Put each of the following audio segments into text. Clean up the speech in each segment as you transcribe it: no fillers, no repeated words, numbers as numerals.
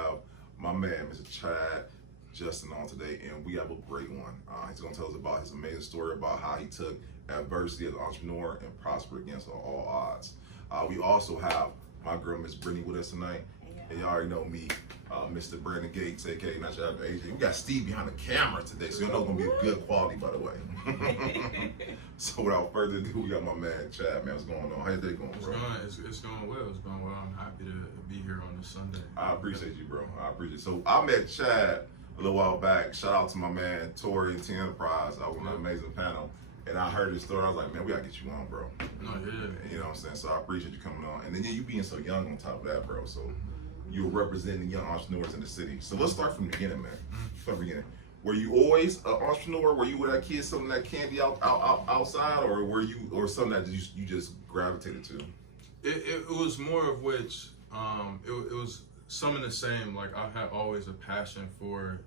have my man, Mr. Chad Justin, on today, and we have a great one. He's going to tell us about his amazing story about how he took adversity as an entrepreneur and prospered against all odds. We also have my girl, Miss Brittany, with us tonight. And you already know me, Mr. Brandon Gates, aka Not Your Average Agent. We got Steve behind the camera today, so you know it's gonna be a good quality, by the way. So without further ado, we got my man Chad. Man, what's going on? How's your day going, bro? It's going well. It's going well. I'm happy to be here on this Sunday. I appreciate you, bro. I appreciate it. So I met Chad a little while back. Shout out to my man Tori and T Enterprise. I was on an amazing panel. And I heard his story. I was like, man, we gotta get you on, bro. No, yeah. You know what I'm saying? So I appreciate you coming on. And then you being so young on top of that, bro. So you're representing young entrepreneurs in the city. So let's start from the beginning, man. Start from the beginning. Were you always an entrepreneur? Were you with that kid selling that candy outside, or were you, or something that you just gravitated to? It was more of which. It was some of the same. Like I had always a passion for,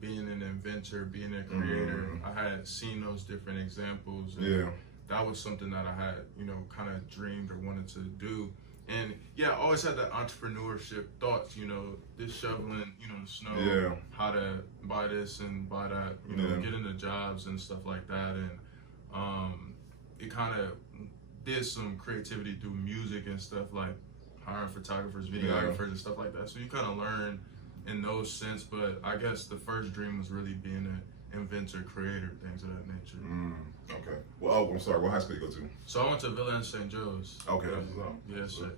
being an inventor, being a creator. I had seen those different examples. And that was something that I had, kind of dreamed or wanted to do. And yeah, I always had that entrepreneurship thoughts, this shoveling, the snow, how to buy this and buy that, get into jobs and stuff like that. And it kind of did some creativity through music and stuff, like hiring photographers, videographers and stuff like that. So you kind of learn in those sense, but I guess the first dream was really being an inventor, creator, things of that nature. Okay. Well, I'm sorry. What high school you go to? So I went to Villa and St. Joe's. Okay, that's what's up. Yes, sir.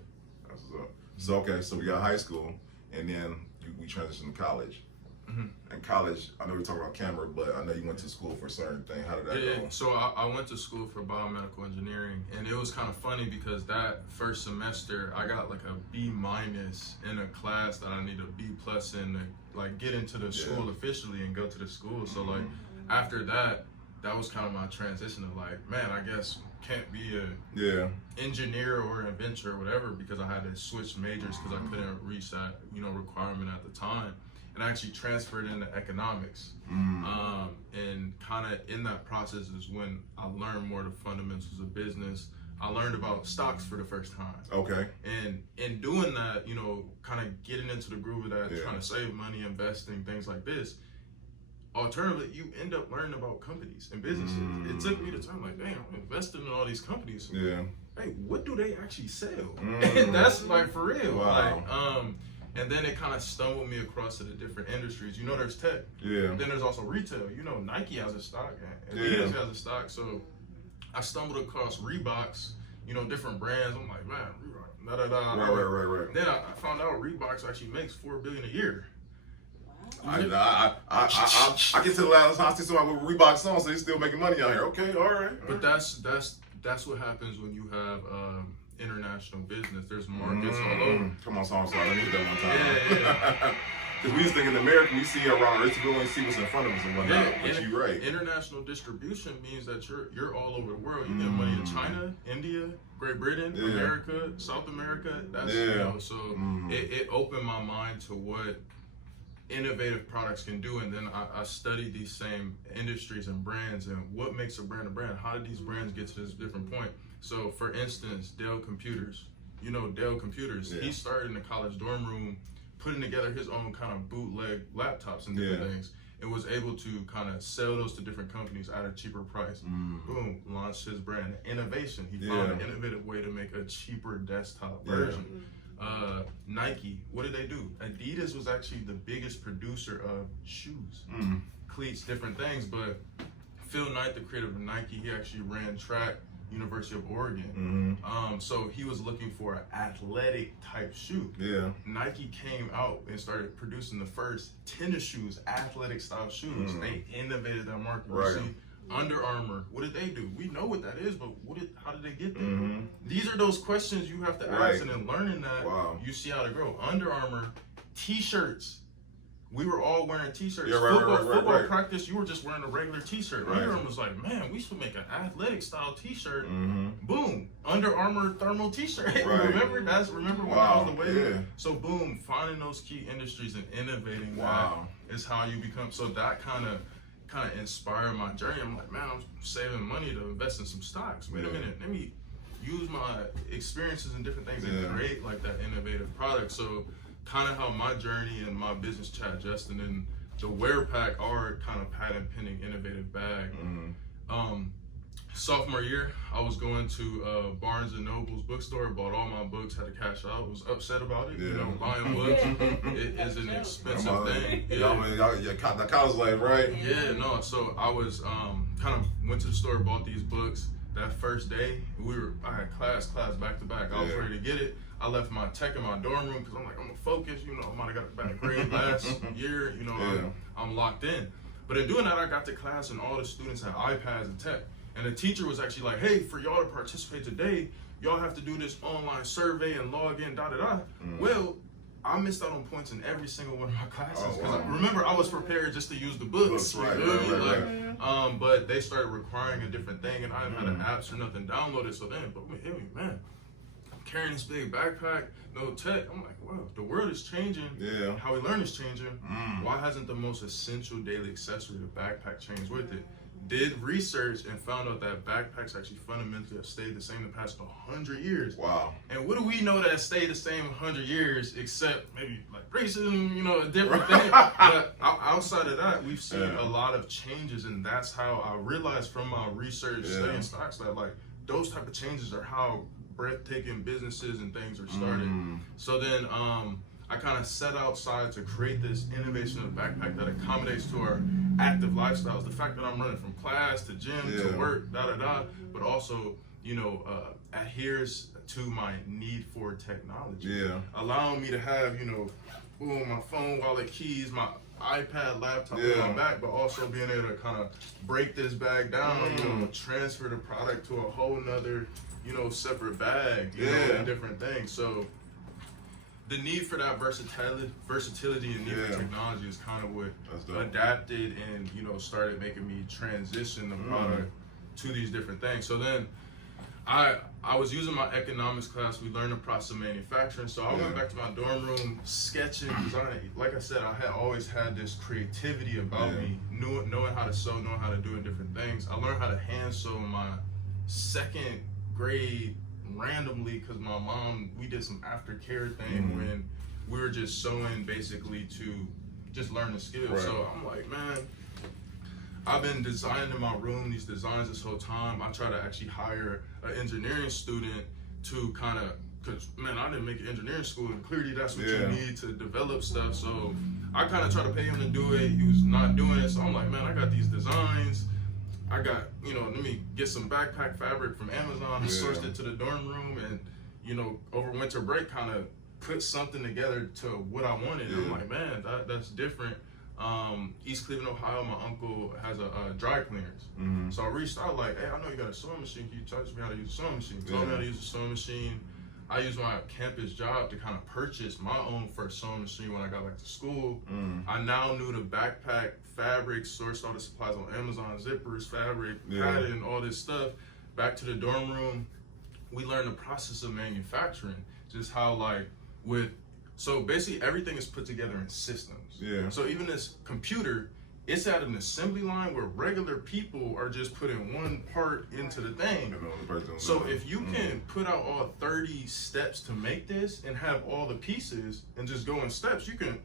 That's what's up. So okay, so we got high school, and then we transitioned to college. And college, I know we're talking about camera, but I know you went to school for a certain thing. How did that go? So I went to school for biomedical engineering, and it was kind of funny because that first semester I got like a B- in a class that I needed a B+ in to like get into the school officially and go to the school. So like after that was kind of my transition of like, man, I guess can't be a engineer or inventor or whatever, because I had to switch majors because I couldn't reach that requirement at the time. And I actually transferred into economics. And kind of in that process is when I learned more of the fundamentals of business. I learned about stocks for the first time. Okay. And in doing that, kind of getting into the groove of that, trying to save money, investing, things like this. Alternatively, you end up learning about companies and businesses. It took me the time, like, dang, I'm investing in all these companies. Hey, what do they actually sell? And that's like for real. Wow. Like, and then it kind of stumbled me across to the different industries. There's tech. And then there's also retail. Nike has a stock, and Adidas has a stock. So I stumbled across Reeboks, different brands. I'm like, man, Reebok, Right. Then I found out Reeboks actually makes $4 billion a year. I get to the last time I see somebody with Reeboks on, so they're still making money out here. Okay, all right. But that's what happens when you have international business. There's markets all over. Come on, so I'm sorry. Let me hit that one time. Yeah. Because we just think in America, we see around Instagram and see what's in front of us and whatnot. But you're right. International distribution means that you're all over the world. You get money in China, India, Great Britain, America, South America. That's so it opened my mind to what innovative products can do. And then I studied these same industries and brands and what makes a brand a brand. How did these brands get to this different point? So for instance, Dell Computers, Dell Computers, he started in the college dorm room putting together his own kind of bootleg laptops and different things, and was able to kind of sell those to different companies at a cheaper price. Boom, launched his brand. Innovation, he found an innovative way to make a cheaper desktop version. Nike, what did they do? Adidas was actually the biggest producer of shoes, cleats, different things, but Phil Knight, the creator of Nike, he actually ran track, University of Oregon. So he was looking for an athletic type shoe. Nike came out and started producing the first tennis shoes, athletic style shoes. They innovated that market. You see, Under Armour, what did they do? We know what that is, but how did they get there? These are those questions you have to ask, and in learning that, you see how to grow. Under Armour, t-shirts. We were all wearing t-shirts. Football practice, you were just wearing a regular t-shirt. Under Armour was like, man, we should make an athletic style t-shirt. Boom, Under Armour thermal t-shirt. Remember when that was the way? So boom, finding those key industries and innovating that is how you become. So that kind of inspired my journey. I'm like, man, I'm saving money to invest in some stocks. Wait a minute, let me use my experiences and different things and create like that innovative product. So kind of how my journey and my business chat, Justin, and the Wear Pack are kind of patent pending innovative bag. Sophomore year, I was going to Barnes and Noble's bookstore, bought all my books, had to cash out, was upset about it. You know, buying books it is an expensive thing. The college life, right? Yeah, no. So I was kind of went to the store, bought these books. That first day, I had class back to back. I was ready to get it. I left my tech in my dorm room because I'm like, I'm gonna focus. You know, I might have got a bad grade last year. You know, I'm locked in. But in doing that, I got to class and all the students had iPads and tech. And the teacher was actually like, hey, for y'all to participate today, y'all have to do this online survey and log in, Well, I missed out on points in every single one of my classes. Remember, I was prepared just to use the books. Right. But they started requiring a different thing, and I didn't have the apps or nothing downloaded. So then, but hit me, man, I'm carrying this big backpack, no tech. I'm like, wow, the world is changing. Yeah. How we learn is changing. Why hasn't the most essential daily accessory, the backpack, changed with it? Did research and found out that backpacks actually fundamentally have stayed the same the past 100 years. Wow. And what do we know that stayed the same 100 years except maybe like racism, you know, a different thing. But outside of that, we've seen a lot of changes, and that's how I realized from my research studying stocks that like those type of changes are how breathtaking businesses and things are started. So then I kind of set outside to create this innovation of backpack that accommodates to our active lifestyles. The fact that I'm running from class to gym to work, but also, you know, adheres to my need for technology. Allowing me to have, you know, boom, my phone, wallet, keys, my iPad, laptop on my back, but also being able to kind of break this bag down, you know, transfer the product to a whole nother, you know, separate bag, you know, and different things. So the need for that versatility and need for technology is kind of what adapted and, you know, started making me transition the product to these different things. So then I was using my economics class. We learned the process of manufacturing. So I went back to my dorm room, sketching, designing. Like I said, I had always had this creativity about me, knowing how to sew, knowing how to do different things. I learned how to hand sew in my second grade randomly because my mom, we did some aftercare thing when we were just sewing basically to just learn the skills. So I'm like, man, I've been designing in my room these designs this whole time. I try to actually hire an engineering student to kind of, because man, I didn't make an engineering school, and clearly that's what you need to develop stuff. So I kind of try to pay him to do it. He was not doing it. So I'm like, man, I got these designs. I got, you know, let me get some backpack fabric from Amazon. I sourced it to the dorm room, and, you know, over winter break, kind of put something together to what I wanted. I'm like, man, that's different. East Cleveland, Ohio, my uncle has a dry cleaners. So I reached out like, hey, I know you got a sewing machine. Can you teach me how to use a sewing machine? Told me how to use a sewing machine. I used my campus job to kind of purchase my own first sewing machine when I got back to school. I now knew the backpack fabric, sourced all the supplies on Amazon, zippers, fabric, pattern, all this stuff. Back to the dorm room, we learned the process of manufacturing, just how so basically everything is put together in systems. So even this computer, it's at an assembly line where regular people are just putting one part into the thing. So if you can put out all 30 steps to make this and have all the pieces and just go in steps, you can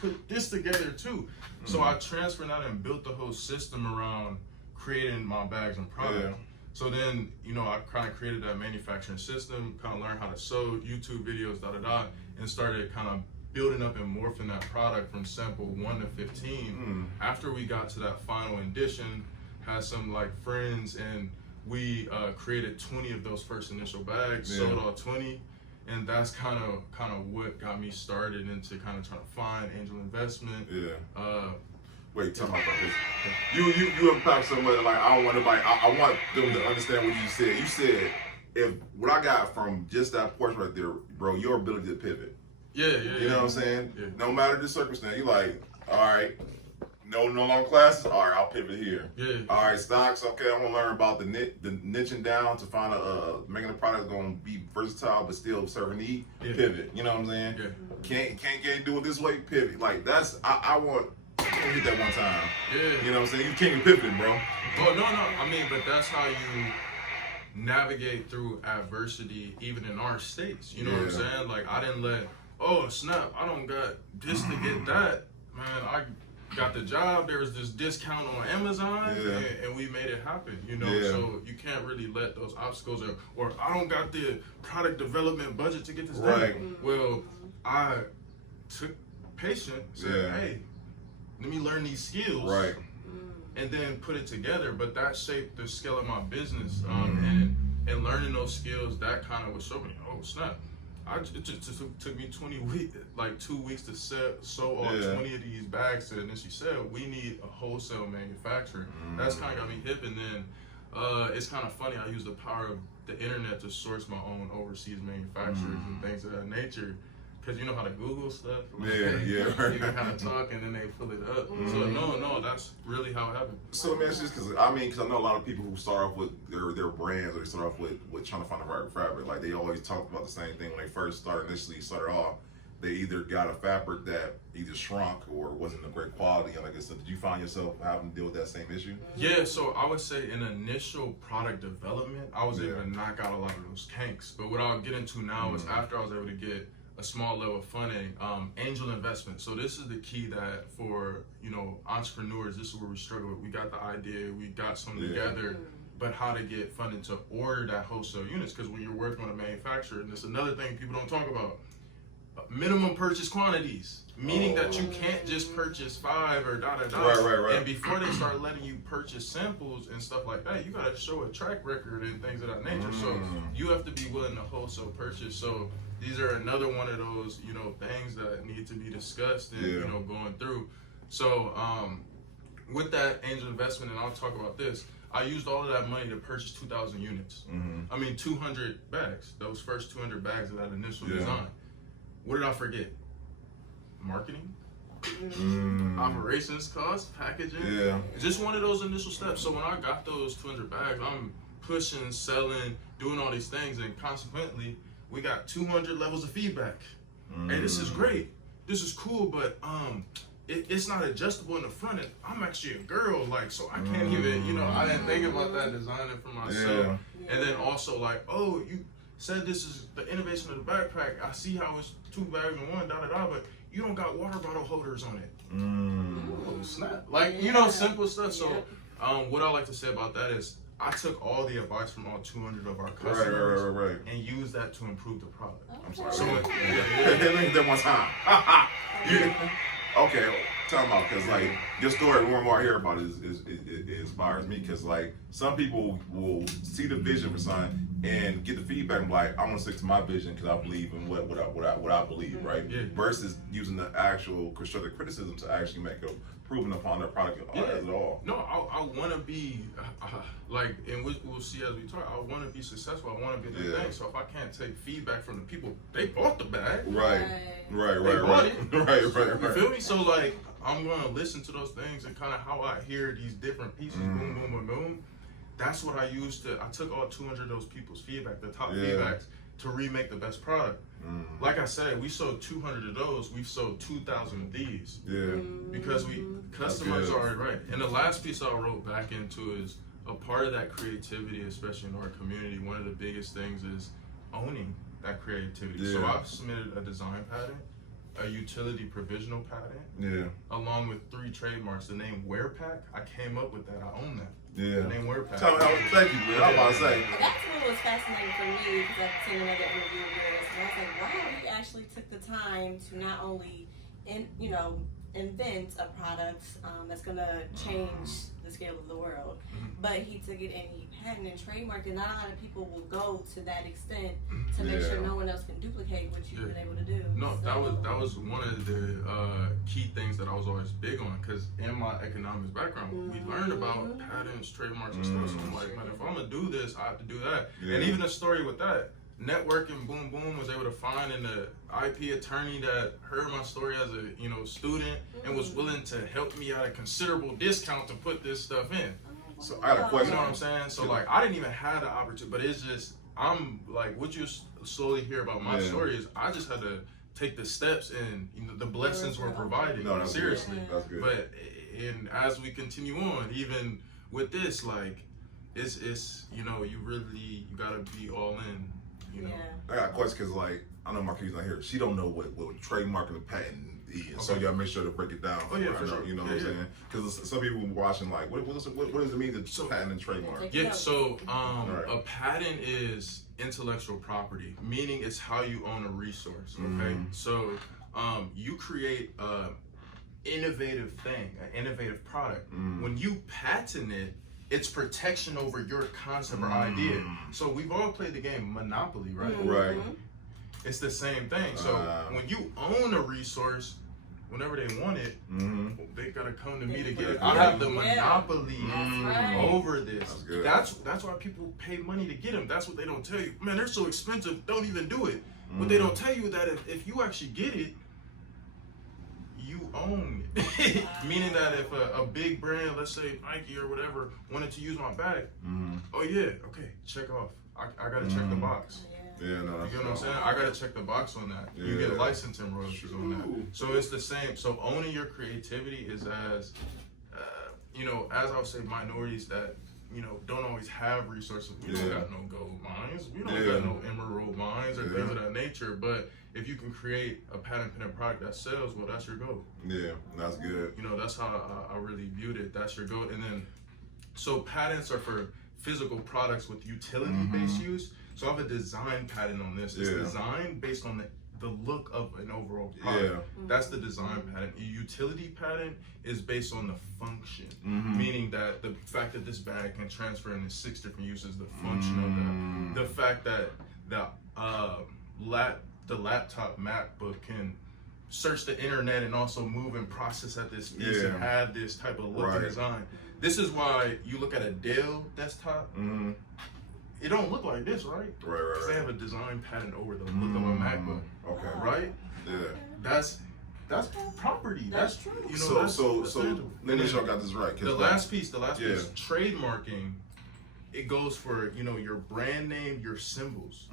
put this together too. So I transferred that and built the whole system around creating my bags and products. So then, you know, I kind of created that manufacturing system, kind of learned how to sew, YouTube videos, and started kind of building up and morphing that product from sample 1 to 15. After we got to that final edition, had some like friends, and we created 20 of those first initial bags, sold all 20, and that's kind of what got me started into kind of trying to find angel investment. Wait, tell me about this. You unpack so much. Like I want them to understand what you said. You said if what I got from just that portion right there, bro, your ability to pivot. You know what I'm saying? No matter the circumstance, you like, all right, no longer classes. All right, I'll pivot here. All right, stocks. Okay, I'm gonna learn about the niching down to find making a product that's gonna be versatile but still serve a need. Pivot. You know what I'm saying? Can't do it this way. Pivot. Like that's I want. You hit that one time. You know what I'm saying? You can't be pivoting, bro. Well, no. I mean, but that's how you navigate through adversity, even in our states. You know what I'm saying? Like, I didn't let oh snap, I don't got this to get that. Man, I got the job. There was this discount on Amazon, and we made it happen. You know, so you can't really let those obstacles or I don't got the product development budget to get this done. Well, I took patience, said, hey, let me learn these skills, and then put it together. But that shaped the scale of my business, and learning those skills. That kind of was showing me, oh snap. It just took me 2 weeks to sew all 20 of these bags. And then she said, we need a wholesale manufacturer. That's kind of got me hip. And then it's kind of funny. I use the power of the internet to source my own overseas manufacturers and things of that nature. Because you know how to Google stuff. You can kind of talk and then they fill it up. So no, that's really how it happened. So man, it's just because I know a lot of people who start off with their brands, or they start off with trying to find the right fabric. Like they always talk about the same thing when they first initially started off. They either got a fabric that either shrunk or wasn't of great quality. And like I said, did you find yourself having to deal with that same issue? Yeah, so I would say in initial product development, I was able to knock out a lot of those kinks. But what I'll get into now is after I was able to get a small level of funding, angel investment. So this is the key that for, entrepreneurs, this is where we struggle with. We got the idea, we got something together, but how to get funding to order that wholesale units. Because when you're working on a manufacturer, and there's another thing people don't talk about, minimum purchase quantities, meaning that you can't just purchase 5 or Right. And before they start letting you purchase samples and stuff like that, you got to show a track record and things of that nature. So you have to be willing to wholesale purchase. So these are another one of those, things that need to be discussed and, going through. So with that angel investment, and I'll talk about this, I used all of that money to purchase 2,000 units. 200 bags, those first 200 bags of that initial design. What did I forget? Marketing, operations costs, packaging. Just one of those initial steps. So when I got those 200 bags, I'm pushing, selling, doing all these things, and consequently, we got 200 levels of feedback. Hey, this is great. This is cool, but it's not adjustable in the front end. I'm actually a girl, so I can't even, I didn't think about that designing for myself. And then also oh, you said this is the innovation of the backpack. I see how it's 2 bags in one, but you don't got water bottle holders on it. Oh, snap. Simple stuff. So what I like to say about that is I took all the advice from all 200 of our customers and used that to improve the product. I'm sorry. So that one time. Okay, talking about, because your story, more and more I hear about it inspires me, because some people will see the vision for something and get the feedback and be like, I want to stick to my vision because I believe in what I believe, right? Versus using the actual constructive criticism to actually make a improvement upon their product at all. No, I want to be and we'll see as we talk. I want to be successful. I want to be the thing. So if I can't take feedback from the people, they bought the bag. Right. You feel me? So I'm gonna listen to those things and kind of how I hear these different pieces, boom, boom, boom, boom. That's what I used I took all 200 of those people's feedback, the top feedbacks, to remake the best product. Like I said, we sold 200 of those. We've sold 2,000 of these. Because customers are right. And the last piece I wrote back into is a part of that creativity, especially in our community. One of the biggest things is owning that creativity. So I've submitted a design patent, a utility provisional patent, along with 3 trademarks. The name WearPack, I came up with that. I own that. The name WearPack. Thank you, man. I'm about to say. That's what was fascinating for me, because I've seen another interview of yours, and I was like, wow, you actually took the time to not only, invent a product that's going to change the scale of the world, but he took it and he patented and trademarked it. Not a lot of people will go to that extent to make sure no one else can duplicate what you've been able to do. No, that was one of the key things that I was always big on, because in my economics background, we learned about patents, trademarks, and stuff. So I'm like, man, if I'm gonna do this, I have to do that. And even a story with that, networking, boom, boom, was able to find an IP attorney that heard my story as a student and was willing to help me at a considerable discount to put this stuff in. So I got a question. You know what I'm saying? So I didn't even have the opportunity, but it's just what you slowly hear about my story is I just had to take the steps, and the blessings were provided. No, that's seriously. Good. That's good. But as we continue on, even with this, it's you gotta be all in. I got a question, because I know my kids not here. She don't know what trademark and patent is, so you gotta make sure to break it down. Oh yeah, for sure. You know what I'm saying? Because some people watching like, what does it mean to patent and trademark? Yeah, so a patent is intellectual property, meaning it's how you own a resource. Okay, so you create a innovative thing, an innovative product. When you patent it, it's protection over your concept or idea. So we've all played the game Monopoly, right? Right. It's the same thing. So when you own a resource, whenever they want it, they gotta come to me to get it. I have the monopoly over this. That's why people pay money to get them. That's what they don't tell you. Man, they're so expensive. Don't even do it. But they don't tell you that if you actually get it, you own it. Meaning that if a big brand, let's say Nike or whatever, wanted to use my bag, oh yeah, okay, check off. I gotta check the box. Yeah, no, you know what I'm saying? I gotta check the box on that. Yeah. You get licensing royalties on that. So it's the same. So owning your creativity is as, as I would say, minorities that don't always have resources. We don't got no gold mines. We don't got no emerald mines or things of that nature. But if you can create a patent pending product that sells, well, that's your goal. Yeah, that's good. That's how I really viewed it. That's your goal. And then, so patents are for physical products with utility-based use. So I have a design patent on this. It's designed based on the look of an overall product. That's the design patent. A utility patent is based on the function, meaning that the fact that this bag can transfer into 6 different uses, the function of that. The fact that the laptop MacBook can search the internet and also move and process at this speed and have this type of look and design. This is why you look at a Dell desktop, it don't look like this, right? Right. Because they have a design patent over the look of a MacBook. Okay. Right? Yeah. That's property. That's true. So then y'all got this right. The last piece, trademarking, it goes for your brand name, your symbols.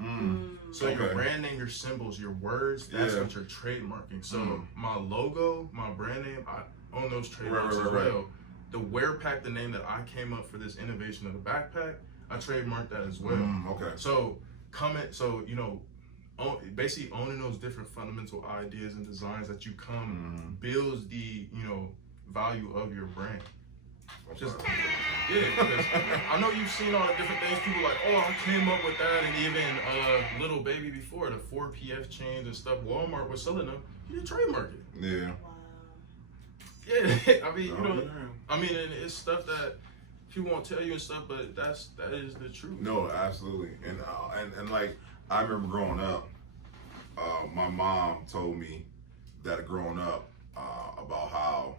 So your brand name, your symbols, your words, that's what you're trademarking. So my logo, my brand name, I own those trademarks as well. The wear pack, the name that I came up for this innovation of the backpack, I trademarked that as well. Okay. So basically owning those different fundamental ideas and designs that you come builds the value of your brand. Just because I know you've seen all the different things. People like, oh, I came up with that, and even Little Baby before the 4PF chains and stuff. Walmart was selling them. He didn't trademark it. Yeah. Yeah, I mean, and it's stuff that people won't tell you and stuff, but that is the truth. No, absolutely, and like I remember growing up, my mom told me that growing up about how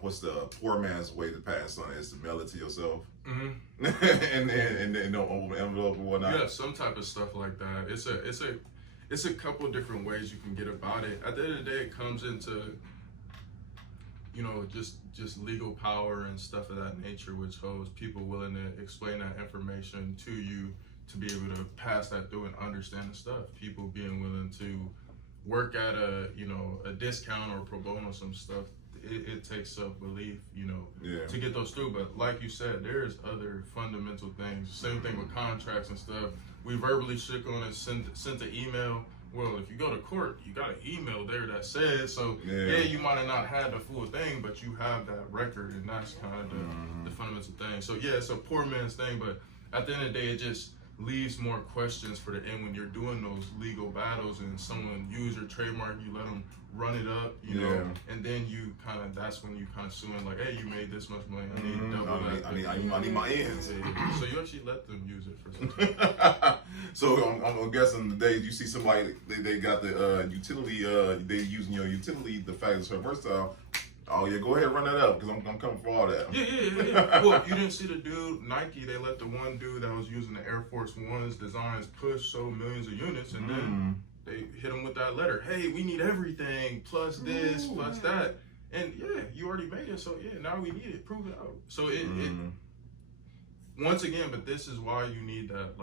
what's the poor man's way to pass on is to mail it to yourself, and then no envelope or whatnot. Yeah, some type of stuff like that. It's a couple different ways you can get about it. At the end of the day, it comes into just legal power and stuff of that nature, which holds people willing to explain that information to you to be able to pass that through and understand the stuff. People being willing to work at a discount or pro bono some stuff. It takes self-belief, to get those through. But like you said, there's other fundamental things. Same thing with contracts and stuff. We verbally shook on it, sent an email. Well, if you go to court, you got an email there that says, so you might have not had the full thing, but you have that record, and that's kind of the fundamental thing. So yeah, it's a poor man's thing, but at the end of the day, it just leaves more questions for the end when you're doing those legal battles and someone use your trademark, you let them run it up, and then that's when you kind of suing like, hey, you made this much money, I need double that. I need my ends. So you actually let them use it for something. So I'm guessing today you see somebody they got the utility they using your utility, the fact it's so versatile. Oh yeah, go ahead, run that up because I'm coming for all that. Yeah. Well, you didn't see the dude Nike. They let the one dude that was using the Air Force One's designs push so millions of units, and then they hit him with that letter. Hey, we need everything plus this plus that, and you already made it. So now we need it. Prove it out. So it once again, but this is why you need that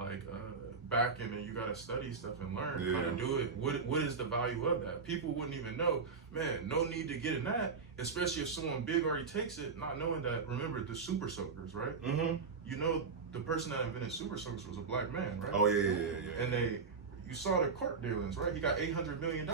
backing, and you gotta study stuff and learn how to do it. What is the value of that? People wouldn't even know. Man, no need to get in that, especially if someone big already takes it, not knowing that. Remember the super soakers, right? The person that invented super soakers was a black man, right? Oh yeah. And they, you saw the court dealings, right? He got $800 million.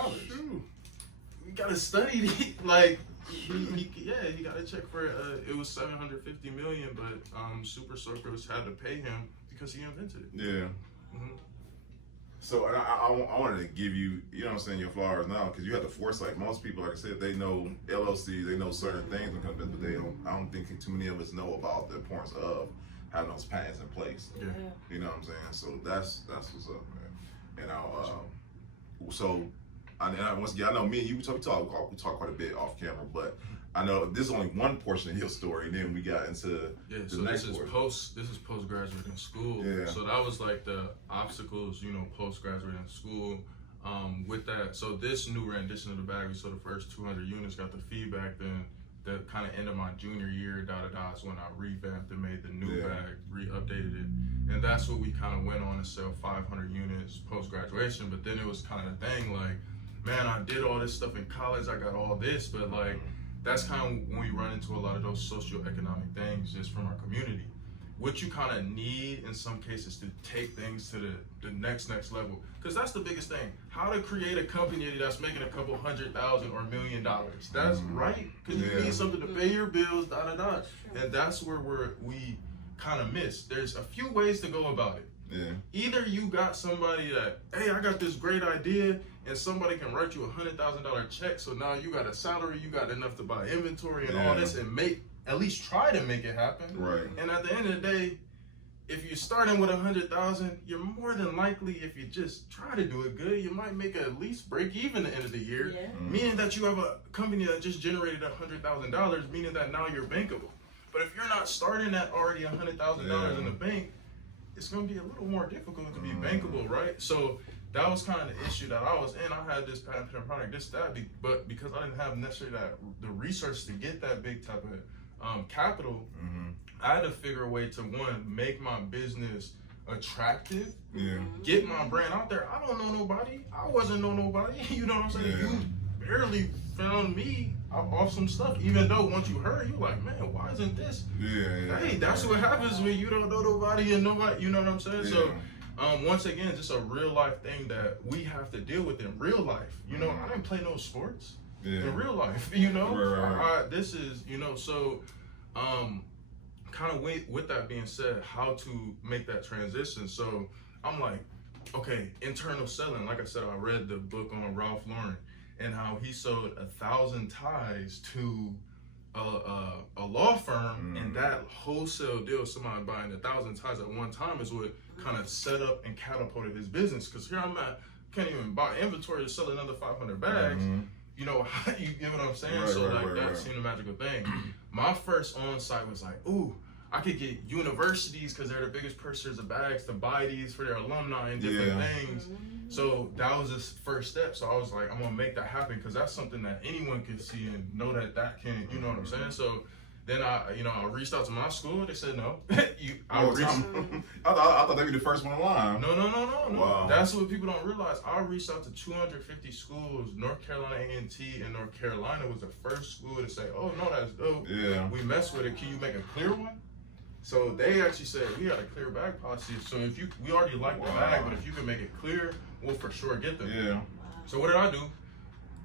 You gotta study like he got a check for it was $750 million, but Super Soakers had to pay him because he invented it. Yeah. Mm-hmm. So I wanted to give you, you know what I'm saying, your flowers now, because you have the foresight. Most people, like I said, they know LLC, they know certain things when it comes to, but I don't think too many of us know about the importance of having those patents in place. Yeah. You know what I'm saying? So that's what's up, man. And once again, I know me and you, we talk quite a bit off camera, but I know this is only one portion of your story, and then we got into the next portion. This is postgraduate in school. Yeah. So that was like the obstacles, postgraduate in school. With that, so this new rendition of the bag, we saw the first 200 units, got the feedback. Then the kind of end of my junior year, is when I revamped and made the new bag, re-updated it, and that's what we kind of went on to sell 500 units post graduation. But then it was kind of the thing, like, man, I did all this stuff in college, I got all this, but like, that's kind of when we run into a lot of those socioeconomic things just from our community. What you kind of need in some cases to take things to the next level, because that's the biggest thing. How to create a company that's making a couple $100,000 or $1 million. That's right, because you need something to pay your bills, and that's where we kind of miss. There's a few ways to go about it. Yeah. Either you got somebody that, hey, I got this great idea, and somebody can write you $100,000 check, so now you got a salary, you got enough to buy inventory and all this, and at least try to make it happen. Right. And at the end of the day, if you're starting with 100,000, you're more than likely, if you just try to do it good, you might make at least break even at the end of the year. Yeah. Meaning that you have a company that just generated $100,000, meaning that now you're bankable. But if you're not starting at already $100,000 in the bank, it's going to be a little more difficult to be bankable, right? So that was kind of the issue that I was in. I had this patent pending product, but because I didn't have necessarily the research to get that big type of capital, I had to figure a way to, one, make my business attractive, get my brand out there. I don't know nobody. I wasn't know nobody. You know what I'm saying? Yeah. You barely found me off some stuff, even though once you heard, you're like, man, why isn't this? Hey, that's what happens when you don't know nobody and nobody, you know what I'm saying? So once again, just a real life thing that we have to deal with in real life. I didn't play no sports in real life, this is, so kind of with that being said, how to make that transition. So I'm like, okay, internal selling. Like I said, I read the book on Ralph Lauren and how he sold 1,000 ties to a law firm, and that wholesale deal, somebody buying 1,000 ties at one time, is what kind of set up and catapulted his business. Because here I'm at, can't even buy inventory to sell another 500 bags. You get what I'm saying? That seemed a magical thing. My first on-site was like, ooh, I could get universities, because they're the biggest purchasers of bags, to buy these for their alumni and different things. So that was the first step. So I was like, I'm gonna make that happen, because that's something that anyone can see and know that can, you know what I'm saying? So then I reached out to my school. They said no. I thought they'd be the first one online. No. Wow. That's what people don't realize. I reached out to 250 schools. North Carolina A&T and North Carolina was the first school to say, oh no, that's dope. Yeah. We messed with it. Can you make a clear one? So they actually said, we had a clear bag policy. So we already like the bag, but if you can make it clear, we'll for sure get them. Yeah. So what did I do?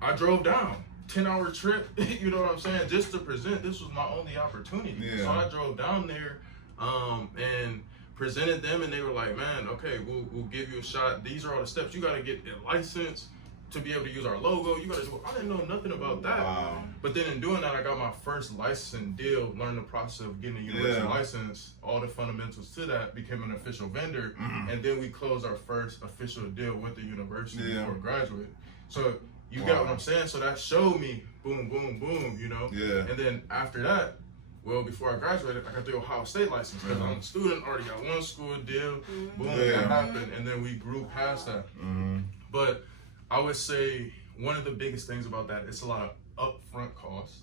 I drove down. 10-hour trip, you know what I'm saying, just to present. This was my only opportunity. So I drove down there and presented them, and they were like, man, okay, we'll give you a shot. These are all the steps. You got to get a license to be able to use our logo. You got to do. I didn't know nothing about that. Wow. But then in doing that, I got my first licensing deal, learned the process of getting a university license, all the fundamentals to that, became an official vendor, and then we closed our first official deal with the university before graduate. So you got what I'm saying? So that showed me, boom, boom, boom, And then after that, well, before I graduated, I got the Ohio State license, because I'm a student, already got one school deal, boom, that happened, and then we grew past that. But I would say one of the biggest things about that, it's a lot of upfront costs.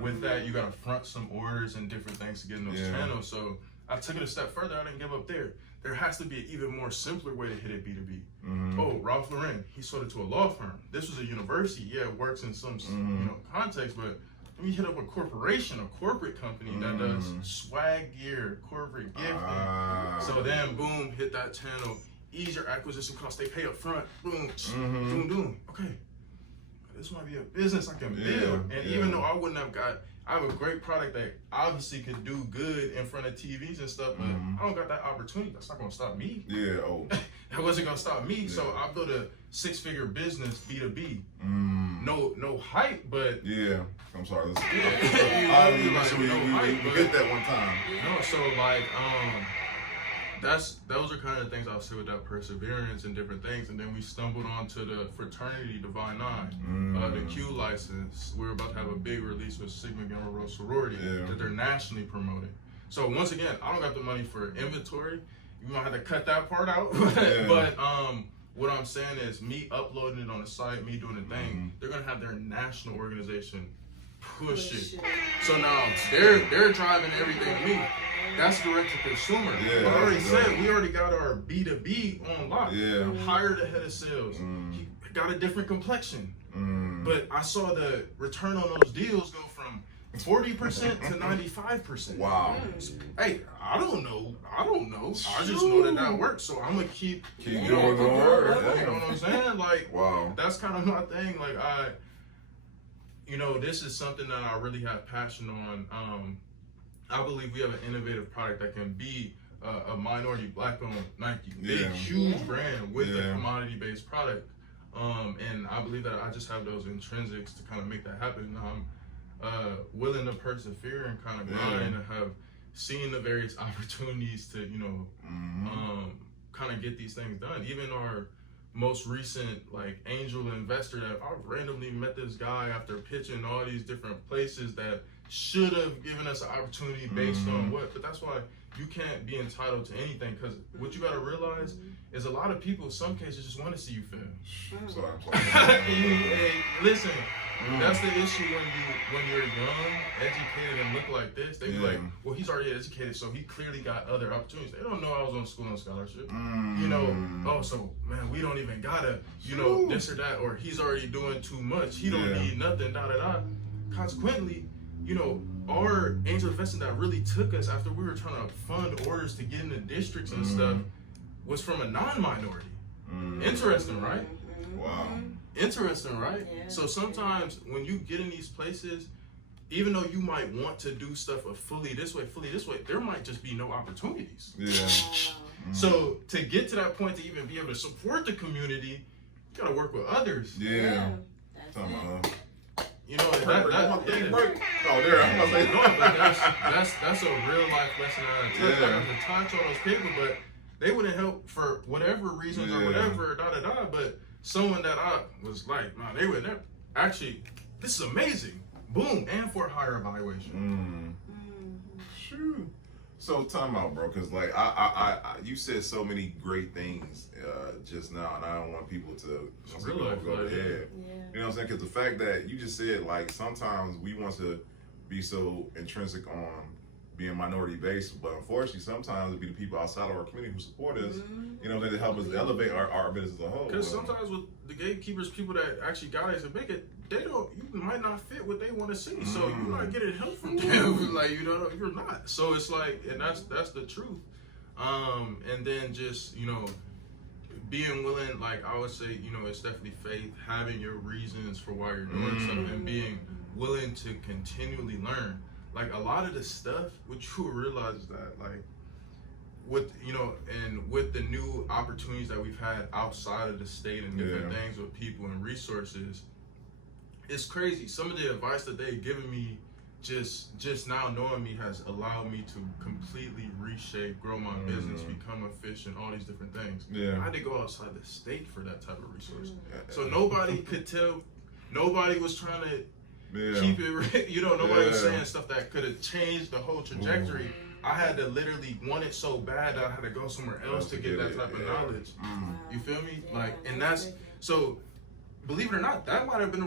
With that, you got to front some orders and different things to get in those channels. So I took it a step further. I didn't give up there. There has to be an even more simpler way to hit it B2B. Oh, Ralph Lauren, he sold it to a law firm. This was a university. Yeah, it works in some context, but let me hit up a corporation, a corporate company that does swag gear, corporate gifting. So then, boom, hit that channel. ease your acquisition costs. They pay up front. Boom, boom, boom. Okay, this might be a business I can build. And even though I wouldn't have I have a great product that obviously could do good in front of TVs and stuff, but I don't got that opportunity. That's not gonna stop me. Yeah. Oh. That wasn't gonna stop me. So I built a 6-figure business, B2B. No hype, but yeah. I'm sorry. We but get that one time. no. So like those are kind of things I'll say with that perseverance and different things. And then we stumbled onto the fraternity Divine Nine, the Q license. We're about to have a big release with Sigma Gamma Rho sorority that they're nationally promoting. So once again, I don't got the money for inventory. You might have to cut that part out. But what I'm saying is me uploading it on the site, me doing the thing, they're gonna have their national organization push it. So now they're driving everything to me. That's direct to consumer. Yeah, I already said we already got our B2B on lock. Yeah. Hired a head of sales. He got a different complexion. But I saw the return on those deals go from 40% to 95%. Wow. Hey, I don't know. I just know that works. So I'm gonna keep doing the work. You know what I'm saying? Like, wow. That's kind of my thing. Like this is something that I really have passion on. I believe we have an innovative product that can be a minority black-owned Nike, big, huge brand with a commodity-based product. And I believe that I just have those intrinsics to kind of make that happen. I'm willing to persevere and kind of grind and have seen the various opportunities to, kind of get these things done. Even our most recent angel investor that I randomly met this guy after pitching all these different places that should have given us an opportunity based on but that's why you can't be entitled to anything, because what you got to realize is a lot of people in some cases just want to see you fail. Hey, listen, that's the issue when you're young, educated, and look like this. They be like, well, he's already educated, so he clearly got other opportunities. They don't know I was on school on scholarship. So man, we don't even gotta, this or that, or he's already doing too much. He don't need nothing, Consequently, our angel investing that really took us after we were trying to fund orders to get into districts and stuff was from a non-minority. Interesting, right? Wow. Interesting, right? Yeah. So sometimes when you get in these places, even though you might want to do stuff fully this way, there might just be no opportunities. Yeah. So to get to that point to even be able to support the community, you gotta work with others. Yeah. That's That's a real life lesson I to touch on those people, but they wouldn't help for whatever reasons or whatever, but someone that I was like, man, they would never. Actually, this is amazing. Boom, and for higher evaluation. Shoot. So time out, bro, because you said so many great things just now, and I don't want people to go ahead. You know what I'm saying? Because the fact that you just said sometimes we want to be so intrinsic on being minority based, but unfortunately sometimes it be the people outside of our community who support us, they help us elevate our business as a whole. Because sometimes with the gatekeepers, people that actually got us and make it, you might not fit what they want to see, so you're not getting help from them. You're not. So it's and that's the truth. And then just being willing, I would say, it's definitely faith, having your reasons for why you're doing something, and being willing to continually learn. A lot of the stuff, what you realize is that, with the new opportunities that we've had outside of the state and different things with people and resources, it's crazy. Some of the advice that they've given me, just now knowing me, has allowed me to completely reshape, grow my business, become efficient, all these different things. I had to go outside the state for that type of resource. So nobody could tell, nobody was trying to keep it, nobody was saying stuff that could have changed the whole trajectory. I had to literally want it so bad that I had to go somewhere else to get that type of knowledge. You feel me? And that's, so believe it or not, that might have been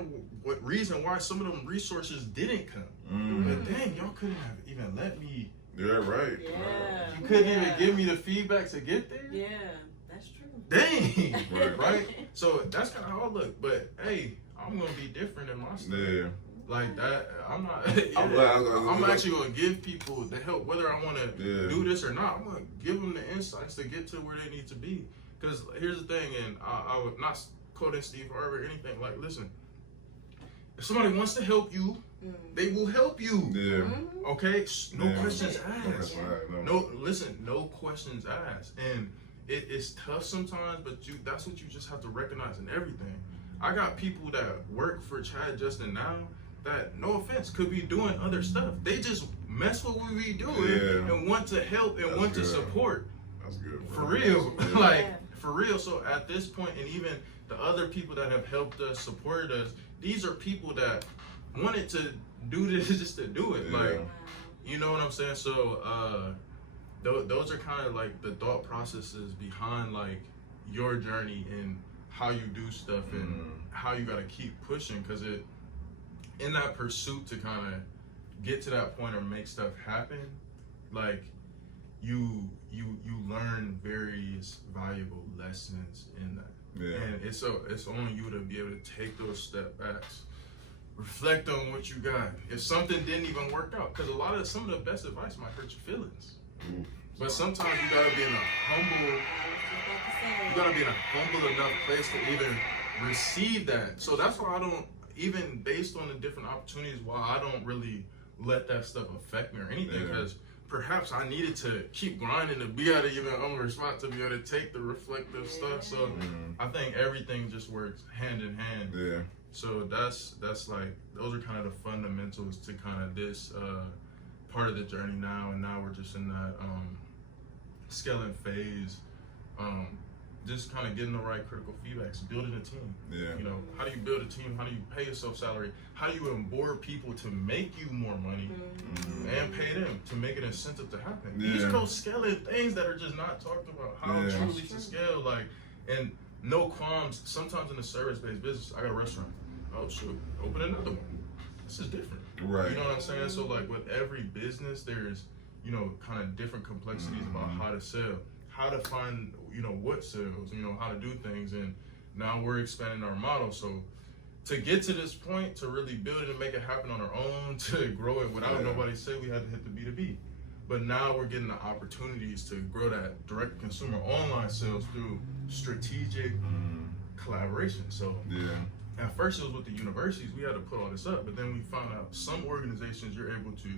a reason why some of them resources didn't come. But dang, y'all couldn't have even let me. Yeah, right. Yeah. You couldn't even give me the feedback to get there? Yeah, that's true. Dang. Right? So that's kind of how I look. But hey, I'm going to be different in my stuff. Yeah. Like that, I'm not. I'm actually going to give people the help, whether I want to do this or not. I'm going to give them the insights to get to where they need to be. Because here's the thing, and I would not quoting Steve Harvey or anything. Like, listen, if somebody wants to help you, they will help you. Yeah. Okay? No questions asked. No, listen, no questions asked. And it's tough sometimes, but that's what you just have to recognize in everything. I got people that work for Chad Justin now that, no offense, could be doing other stuff. They just mess with what we doing and want to help and want to support. That's good, bro. For real. Like, for real. So at this point, and even the other people that have helped us, supported us, these are people that wanted to do this just to do it. Like, you know what I'm saying? So those are kind of like the thought processes behind like your journey and how you do stuff and how you got to keep pushing, because in that pursuit to kind of get to that point or make stuff happen, like you learn various valuable lessons in that. And it's on you to be able to take those step backs, reflect on what you got. If something didn't even work out, because some of the best advice might hurt your feelings. But sometimes you gotta be in a humble enough place to even receive that. So that's why I don't, even based on the different opportunities, why I don't really let that stuff affect me or anything, because perhaps I needed to keep grinding to be able to even on the spot to be able to take the reflective stuff. So I think everything just works hand in hand. So that's like, those are kind of the fundamentals to kind of this part of the journey now. And now we're just in that scaling phase. Just kind of getting the right critical feedbacks, building a team. You know, how do you build a team? How do you pay yourself salary? How do you onboard people to make you more money and pay them to make an incentive to happen? These are those scaling things that are just not talked about. How truly to scale, like, and no qualms. Sometimes in a service-based business, I got a restaurant. Oh shoot, open another one. This is different. Right. You know what I'm saying? So like with every business, there's, you know, kind of different complexities about how to sell, how to find, you know, what sells, you know, how to do things. And now we're expanding our model. So to get to this point, to really build it and make it happen on our own, to grow it without nobody say, we had to hit the B2B. But now we're getting the opportunities to grow that direct consumer online sales through strategic collaboration. So at first it was with the universities, we had to put all this up, but then we found out some organizations you're able to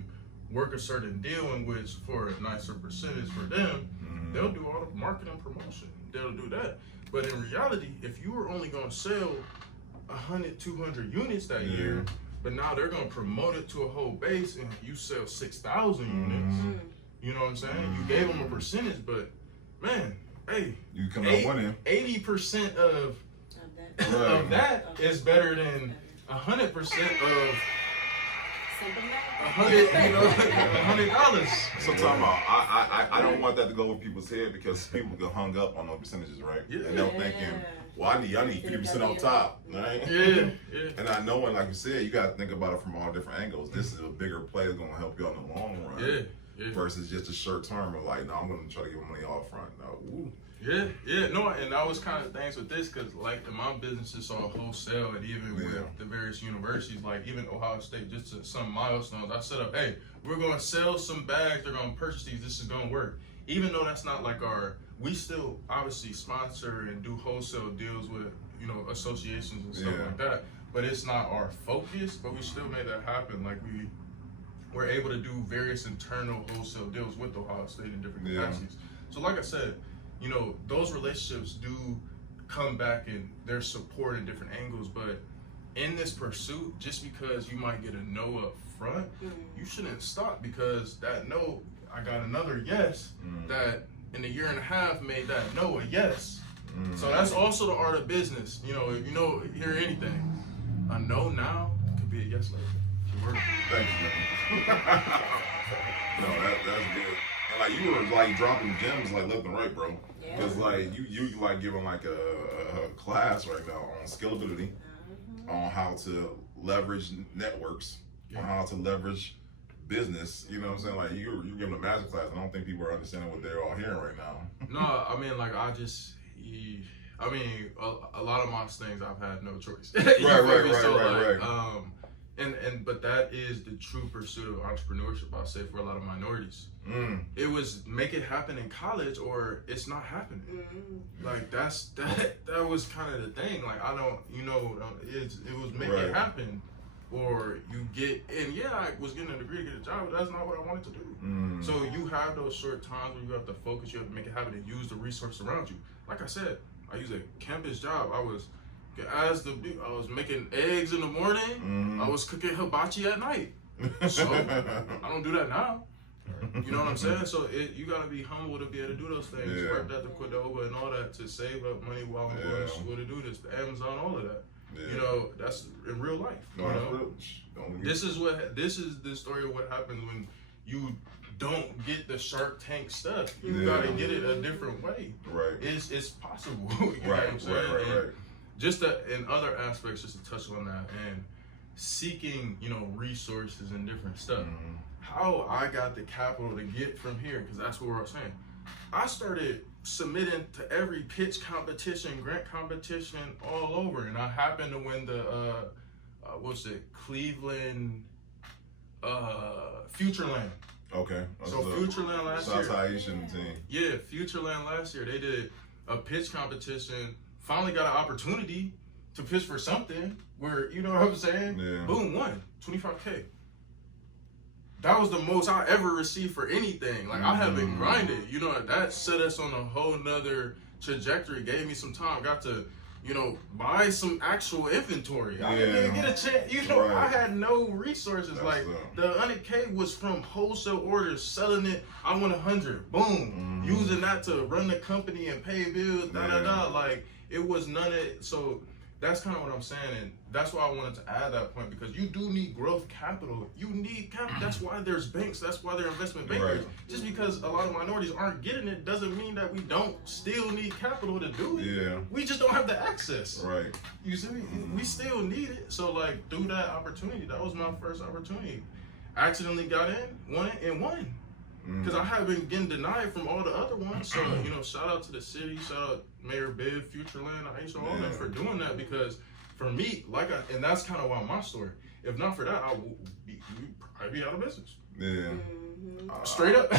work a certain deal in which for a nicer percentage for them, they'll do all the marketing promotion. They'll do that. But in reality, if you were only gonna sell 100, 200 units that year, but now they're gonna promote it to a whole base and you sell 6,000 units, you know what I'm saying? You gave them a percentage, but man, hey, you come out winning. 80% of that is better than 100% of $100. Sometimes I don't want that to go over people's head, because people get hung up on those percentages, right? And they're thinking, well, I need 50% on top, right? And I know, and like you said, you got to think about it from all different angles. This is a bigger play that's going to help you out in the long run, versus just a short term of like, no, I'm going to try to get money all front. No, no, and that was kind of things with this, because like in my business, it's all wholesale, and even with the various universities, like even Ohio State, just to some milestones, I set up, hey, we're going to sell some bags, they're going to purchase these, this is going to work. Even though that's not like we still obviously sponsor and do wholesale deals with, you know, associations and stuff like that, but it's not our focus, but we still made that happen. Like we're able to do various internal wholesale deals with Ohio State in different capacities. So like I said, you know, those relationships do come back and their support in different angles, but in this pursuit, just because you might get a no up front, you shouldn't stop, because that no, I got another yes that in a year and a half made that no a yes. So that's also the art of business. You know, if you know, hear anything, a no now could be a yes later. Thank you, man. No, that's good. Like you were like dropping gems like left and right, bro. Because like you like giving like a class right now on scalability, on how to leverage networks, on how to leverage business. You know what I'm saying? Like you're giving a master class. I don't think people are understanding what they're all hearing right now. No, I mean like a lot of my things I've had no choice. Right. But that is the true pursuit of entrepreneurship, I'll say, for a lot of minorities. It was make it happen in college or it's not happening. Like that was kind of the thing. Like I don't, it was make it happen, or you get. And yeah, I was getting a degree to get a job, but that's not what I wanted to do. So you have those short times where you have to focus, you have to make it happen, and use the resources around you. Like I said, I used a campus job. I was making eggs in the morning. I was cooking hibachi at night. So I don't do that now. You know what I'm saying? So you gotta be humble to be able to do those things. Work that to quit the Uber and all that, to save up money while I'm going to school to do this. The Amazon, all of that. You know, that's in real life. This is the story of what happens when you don't get the Shark Tank stuff. You gotta get it a different way. Right. It's possible. You know what I'm saying? Right. Just in other aspects, just to touch on that, and seeking, resources and different stuff. How I got the capital to get from here, because that's what we're saying. I started submitting to every pitch competition, grant competition, all over, and I happened to win the Cleveland Futureland. Okay. So Futureland last year. South Asian team. Yeah, Futureland last year. They did a pitch competition. Finally got an opportunity to pitch for something where, you know what I'm saying? Yeah. Boom, won $25K. That was the most I ever received for anything. Like I have been grinding. That set us on a whole nother trajectory. Gave me some time. Got to, buy some actual inventory. I didn't even get a chance. I had no resources. That's like the 100K was from wholesale orders, selling it. I won 100. Boom. Using that to run the company and pay bills. Like it was none of it. So that's kind of what I'm saying, and that's why I wanted to add that point, because you do need growth capital. You need capital. That's why there's banks. That's why there are investment bankers. Just because a lot of minorities aren't getting it doesn't mean that we don't still need capital to do it. Yeah. We just don't have the access. Right. You see, we still need it. So like through that opportunity, that was my first opportunity. Accidentally got in, won it, and won. Because I have been getting denied from all the other ones. So, shout out to the city, shout out Mayor Biv, Futureland, Aisha, all them for doing that. Because for me, and that's kind of why my story. If not for that, I'd be out of business. Yeah. Straight up.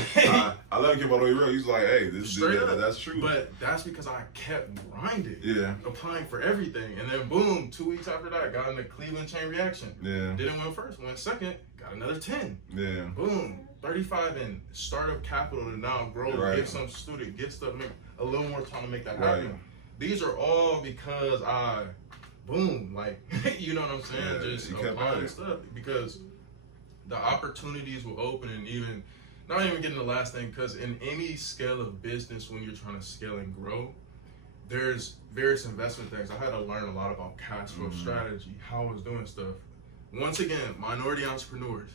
I let him get all the way real. He's like, hey, that's true. But that's because I kept grinding. Yeah. Applying for everything. And then boom, 2 weeks after that, got in the Cleveland chain reaction. Yeah. Didn't win first, went second, got another 10. Yeah. Boom. 35 in startup capital to now grow, get some student, get stuff, make a little more time to make that happen. These are all because I, you know what I'm saying? Just applying stuff, because the opportunities will open, and not even getting the last thing, because in any scale of business, when you're trying to scale and grow, there's various investment things. I had to learn a lot about cash flow strategy, how I was doing stuff. Once again, minority entrepreneurs.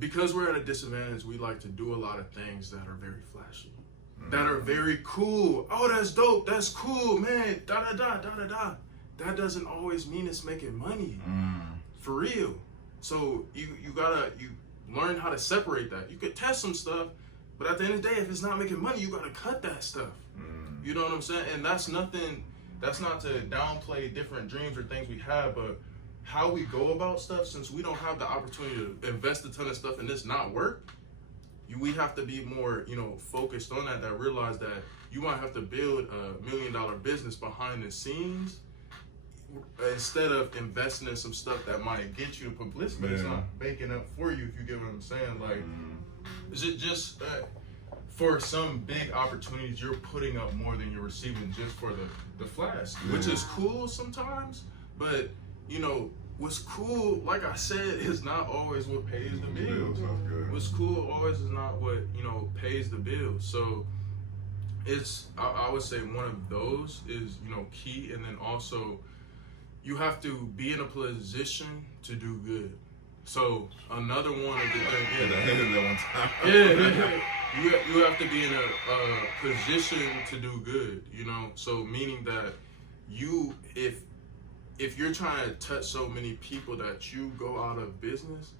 Because we're at a disadvantage, we like to do a lot of things that are very flashy, that are very cool. Oh, that's dope. That's cool, man. That doesn't always mean it's making money, for real. So you learn how to separate that. You could test some stuff, but at the end of the day, if it's not making money, you gotta cut that stuff. You know what I'm saying? And that's not to downplay different dreams or things we have, but how we go about stuff, since we don't have the opportunity to invest a ton of stuff and this not work, we have to be more, focused on that realize that you might have to build $1 million business behind the scenes instead of investing in some stuff that might get you the publicity, but it's not making up for you, if you get what I'm saying. Like, is it just for some big opportunities, you're putting up more than you're receiving just for the flash, which is cool sometimes, but what's cool, like I said, is not always what pays the bills. What's cool always is not what, pays the bills. So it's, I would say one of those is, key. And then also you have to be in a position to do good. So another one of the you have to be in a position to do good, so meaning that if you're trying to touch so many people that you go out of business,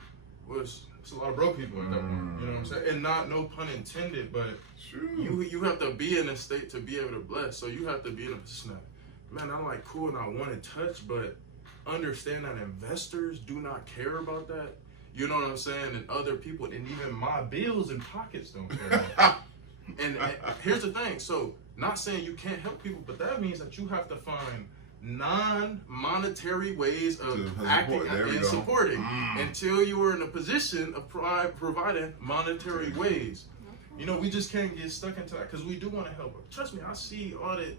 it's a lot of broke people at that point. You know what I'm saying? And no pun intended, but you have to be in a state to be able to bless. So you have to be in a position that, man, I'm like cool and I want to touch, but understand that investors do not care about that. You know what I'm saying? And other people, and even my bills and pockets don't care about that. And here's the thing. So, not saying you can't help people, but that means that you have to find non-monetary ways of acting and supporting until you are in a position of providing monetary ways. You know, we just can't get stuck into that because we do want to help. Trust me, I see all that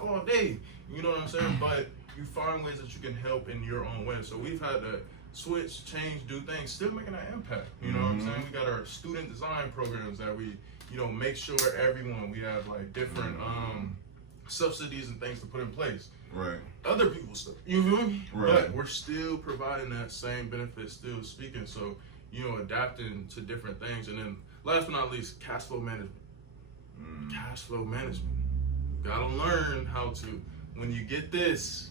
all day. You know what I'm saying? But you find ways that you can help in your own way. So we've had to switch, change, do things, still making an impact. You know what I'm saying? We got our student design programs that we, you know, make sure everyone, we have like different subsidies and things to put in place. Right. Other people's stuff. You feel me? Right. But we're still providing that same benefit, still speaking. So, you know, adapting to different things. And then last but not least, cash flow management. Cash flow management. You gotta learn how to, when you get this,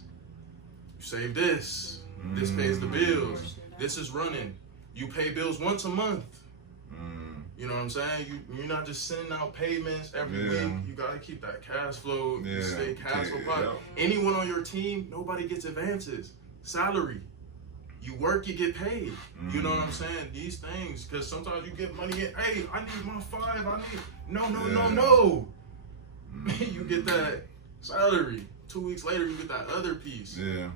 you save this. This pays the bills. This is running. You pay bills once a month. You know what I'm saying? You're not just sending out payments every week. You gotta keep that cash flow. Stay cash flow positive. Anyone on your team, nobody gets advances. Salary. You work, you get paid. You know what I'm saying? These things, because sometimes you get money in, hey, I need my 5, no. You get that salary. 2 weeks later, you get that other piece. Yeah.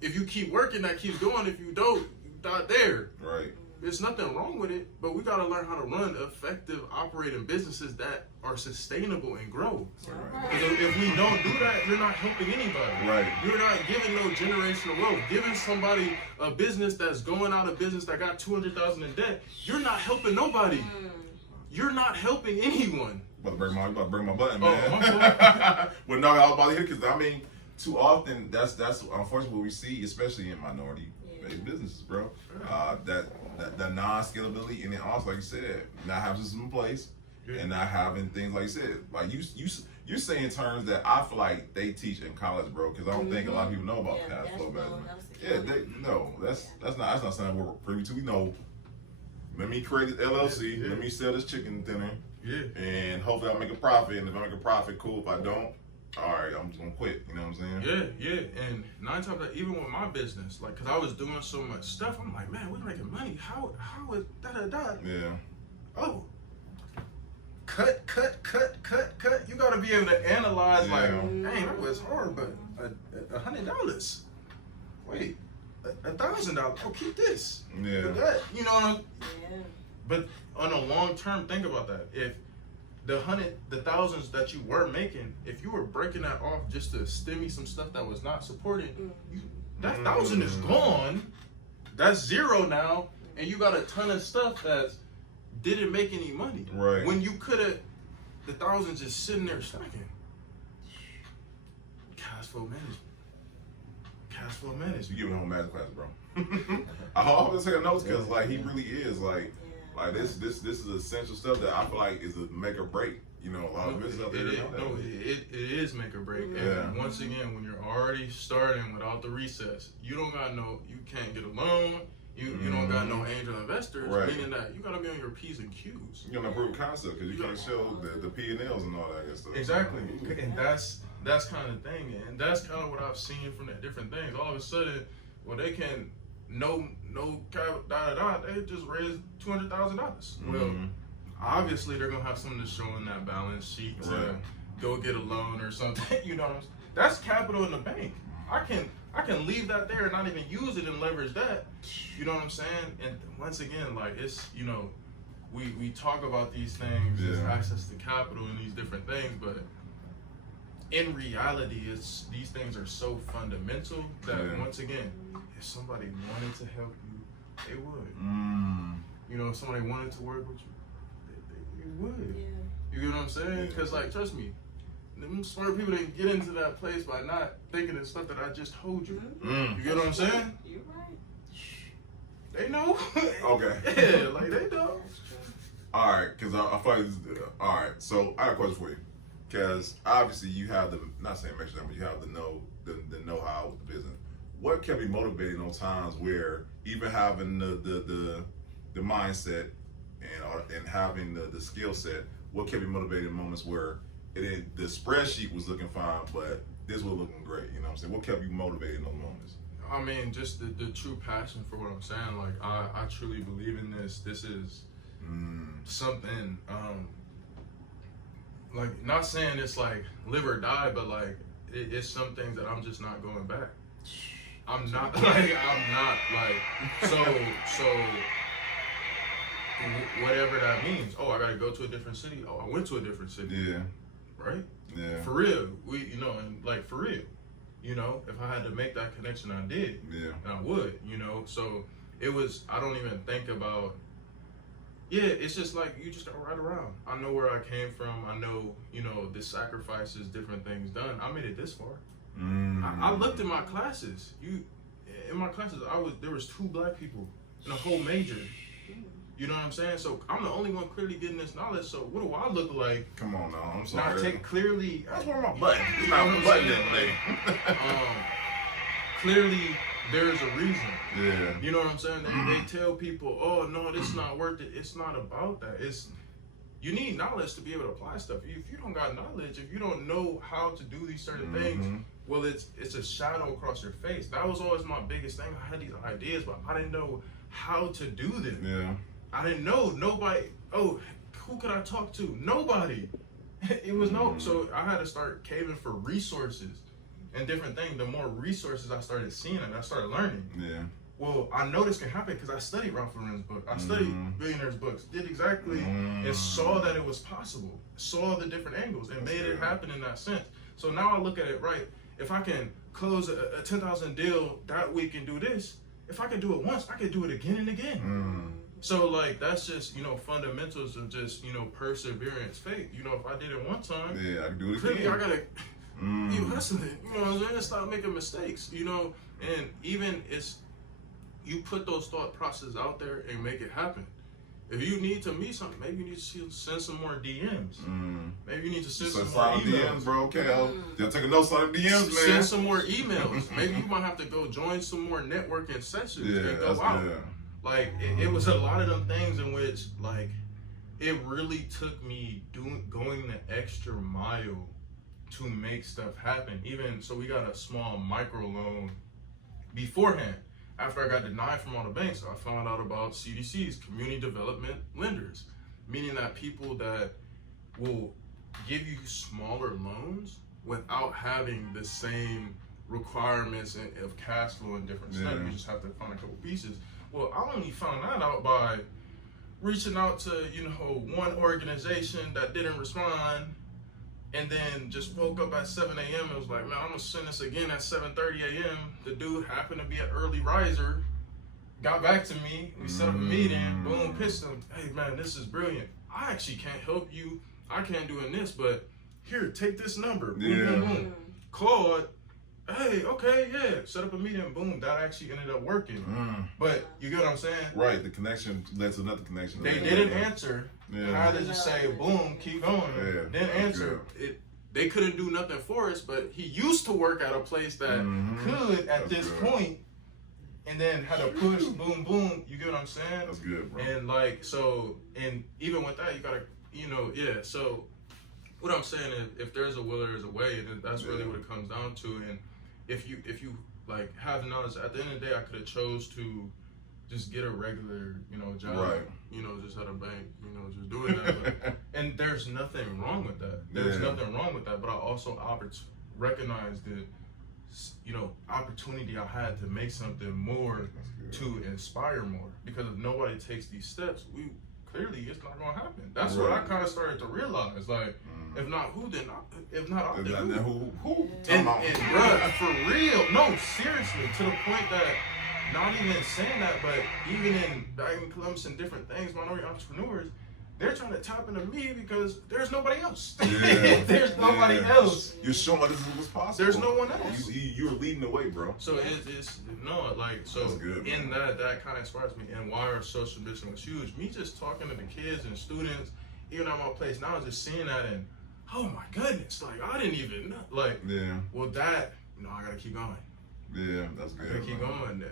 If you keep working, that keeps going. If you don't, you're not there. Right. There's nothing wrong with it, but we gotta learn how to run effective operating businesses that are sustainable and grow. Because if we don't do that, you're not helping anybody. Right. You're not giving no generational wealth. Giving somebody a business that's going out of business that got $200,000 in debt, you're not helping nobody. You're not helping anyone. You about to bring my button, man. Well, no, I was about to hit because I mean, too often that's unfortunately what we see, especially in minority-based businesses, bro. That non-scalability, and then also, like you said, not having systems in place, and not having things like you said, like you're saying terms that I feel like they teach in college, bro. Because I don't think a lot of people know about cash flow management. That's not something we're privy to. We know. Let me create this LLC. Let me sell this chicken dinner. And hopefully I'll make a profit. And if I make a profit, cool. If I don't, all right, I'm just gonna quit. You know what I'm saying? Yeah. And 9 times out, even with my business, like, cause I was doing so much stuff, I'm like, man, we're making money. How is da? Yeah. Oh. Cut. You gotta be able to analyze, like, dang, that was hard, but $100. Wait, $1,000. Oh, keep this. Yeah. But that, you know. But on a long term, think about that. If the thousands that you were making, if you were breaking that off just to stimmy some stuff that was not supported, that 1,000 is gone. That's zero now, and you got a ton of stuff that didn't make any money. Right. When you could have, the 1,000 just sitting there stacking. Cash flow management. You giving a whole math class, bro. I hope to take notes because like he really is like this is essential stuff that I feel like is a make or break. You know, a lot of business out there. It is make or break. And once again, when you're already starting without the recess, you can't get a loan. You don't got no angel investors, meaning that you gotta be on your P's and Q's. You gotta prove concept because you gotta show the P and L's and all that good stuff. Exactly, and that's kind of the thing, and that's kind of what I've seen from the different things. All of a sudden, well, they can they just raised $200,000. Well, obviously they're gonna have something to show in that balance sheet to go get a loan or something. You know what I'm saying? That's capital in the bank. I can leave that there and not even use it and leverage that. You know what I'm saying? And once again, like it's, you know, we talk about these things as access to capital and these different things, but in reality, these things are so fundamental that once again, if somebody wanted to help you, they would. You know, if somebody wanted to work with you, they would. You get what I'm saying? Because like, trust me, them smart people didn't get into that place by not thinking of stuff that I just told you. You get what I'm saying? You're right. They know. Okay. Yeah, like they know. All right, because I feel like all right. So I have a question for you, because obviously you have not saying make sure, but you have the know-how with the business. What kept you motivated on times where even having the mindset and having the skill set, what kept you motivated in moments where the spreadsheet was looking fine, but this was looking great? You know what I'm saying? What kept you motivated in those moments? I mean, just the true passion for what I'm saying. Like, I truly believe in this. This is something, like, not saying it's like live or die, but like, it's some things that I'm just not going back. I'm not like, so whatever that means. Oh, I gotta go to a different city. Oh, I went to a different city. Yeah. Right? Yeah. For real. And like, for real. If I had to make that connection, I did. Yeah. And I would, So it was, I don't even think about, it's just like, you just gotta ride around. I know where I came from. I know, the sacrifices, different things done. I made it this far. I looked at my classes. In my classes, there was 2 black people in a whole major. You know what I'm saying? So I'm the only one clearly getting this knowledge. So what do I look like? Come on now, I'm sorry. Not take clearly. That's where my button. It's not a button that lady. Clearly, there's a reason. Yeah. You know what I'm saying? They tell people, oh no, this is not worth it. It's not about that. You need knowledge to be able to apply stuff. If you don't got knowledge, if you don't know how to do these certain things, well, it's a shadow across your face. That was always my biggest thing. I had these ideas, but I didn't know how to do them. Yeah. I didn't know nobody. Oh, who could I talk to? Nobody. It was so I had to start caving for resources and different things. The more resources I started seeing and I started learning. Yeah. Well, I know this can happen because I studied Ralph Lauren's book. I studied Billionaire's books. Did exactly and saw that it was possible. Saw the different angles and made it happen in that sense. So now I look at it right. If I can close a 10,000 deal that week and do this, if I can do it once, I can do it again and again. So like that's just fundamentals of just perseverance, faith. If I did it one time, I can do it clearly again. I gotta keep hustling. You know what I'm saying? Stop making mistakes. And even you put those thought processes out there and make it happen. If you need to meet something, maybe you need to send some more DMs. Maybe you need to send some more emails, bro. Okay, I'll take a note on the DMs, man. Send some more emails. Maybe you might have to go join some more networking sessions and go out. Good. Like it was a lot of them things in which like it really took me going the extra mile to make stuff happen. Even so, we got a small micro loan beforehand. After I got denied from all the banks, I found out about CDCs, community development lenders, meaning that people that will give you smaller loans without having the same requirements of cash flow and different stuff. You just have to find a couple pieces. Well, I only found that out by reaching out to, one organization that didn't respond, and then just woke up at 7 a.m. and was like, man, I'm gonna send this again at 7:30 a.m. The dude happened to be an early riser, got back to me, we set up a meeting, boom, pissed him. Hey man, this is brilliant. I actually can't help you. I can't do this, but here, take this number. Boom, boom, boom. Claude, hey, okay, yeah. Set up a meeting, boom. That actually ended up working. But you get what I'm saying? Right, the connection led to another connection. They didn't answer. How to just say, boom, keep going. Didn't answer. They couldn't do nothing for us, but he used to work at a place that could at this point, and then had to push, boom, boom. You get what I'm saying? That's good, bro. And like, so, and even with that, you gotta, so what I'm saying is, if there's a will, there's a way, and that's really what it comes down to. And if you like have knowledge, at the end of the day, I could have chose to just get a regular, job, right. Just at a bank, just doing that. But, and there's nothing wrong with that. There's nothing wrong with that. But I also recognize the, opportunity I had to make something more to inspire more. Because if nobody takes these steps, clearly it's not gonna happen. That's what I kind of started to realize. Like, if not who, then if not I, then who? And bruh, for real, no, seriously, to the point that. Not even saying that, but even in Columbus and different things, minority entrepreneurs, they're trying to tap into me because there's nobody else. There's nobody else. You're showing like this is what's possible. There's no one else. You're leading the way, bro. So it's good, in that kind of inspires me. And why our social mission was huge. Me just talking to the kids and students, even at my place now, just seeing that and oh my goodness, like I didn't even know. Like, well that, I gotta keep going. Yeah, that's good. I gotta keep going.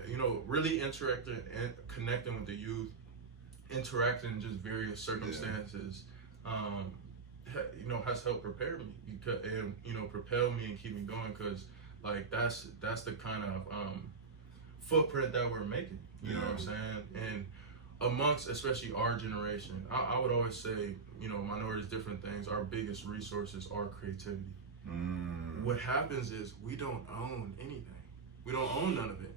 Really interacting and connecting with the youth, interacting in just various circumstances, has helped prepare me and propel me and keep me going. Cause like that's the kind of footprint that we're making. You know what I'm saying? And amongst especially our generation, I would always say, you know, minorities, different things, our biggest resources are creativity. What happens is we don't own anything. We don't own none of it.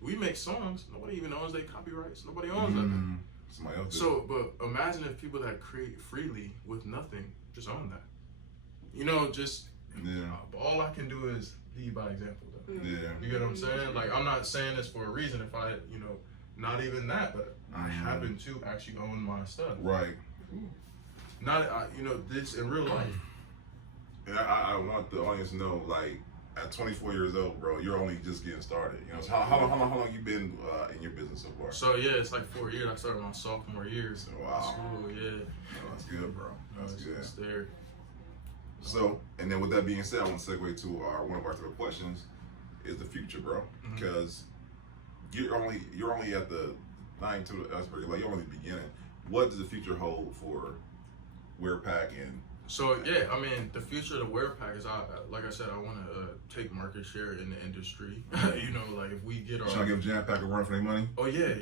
We make songs, nobody even owns their copyrights. Nobody owns nothing. Somebody else did. So, but imagine if people that create freely with nothing just own that. You know, just all I can do is lead by example, though. Yeah. You get what I'm saying? Like, I'm not saying this for a reason. If I, you know, not even that, but I happen to actually own my stuff. Right. Not, you know, this in real life. And I want the audience to know, like, at 24 years old, bro, you're only just getting started. You know, so how long you been in your business so far? So yeah, it's like 4 years. I started my sophomore year. So wow. School, yeah. No, that's good, bro. That's good. It's there. So, and then with that being said, I want to segue to one of our third questions is the future, bro, because you're only at the like you're only the beginning. What does the future hold for WearPack and? So yeah, I mean, the future of the WearPack is, like I said, I want to take market share in the industry. You know, like if we get our. Trying to give Jam Pack a run for their money? Oh yeah.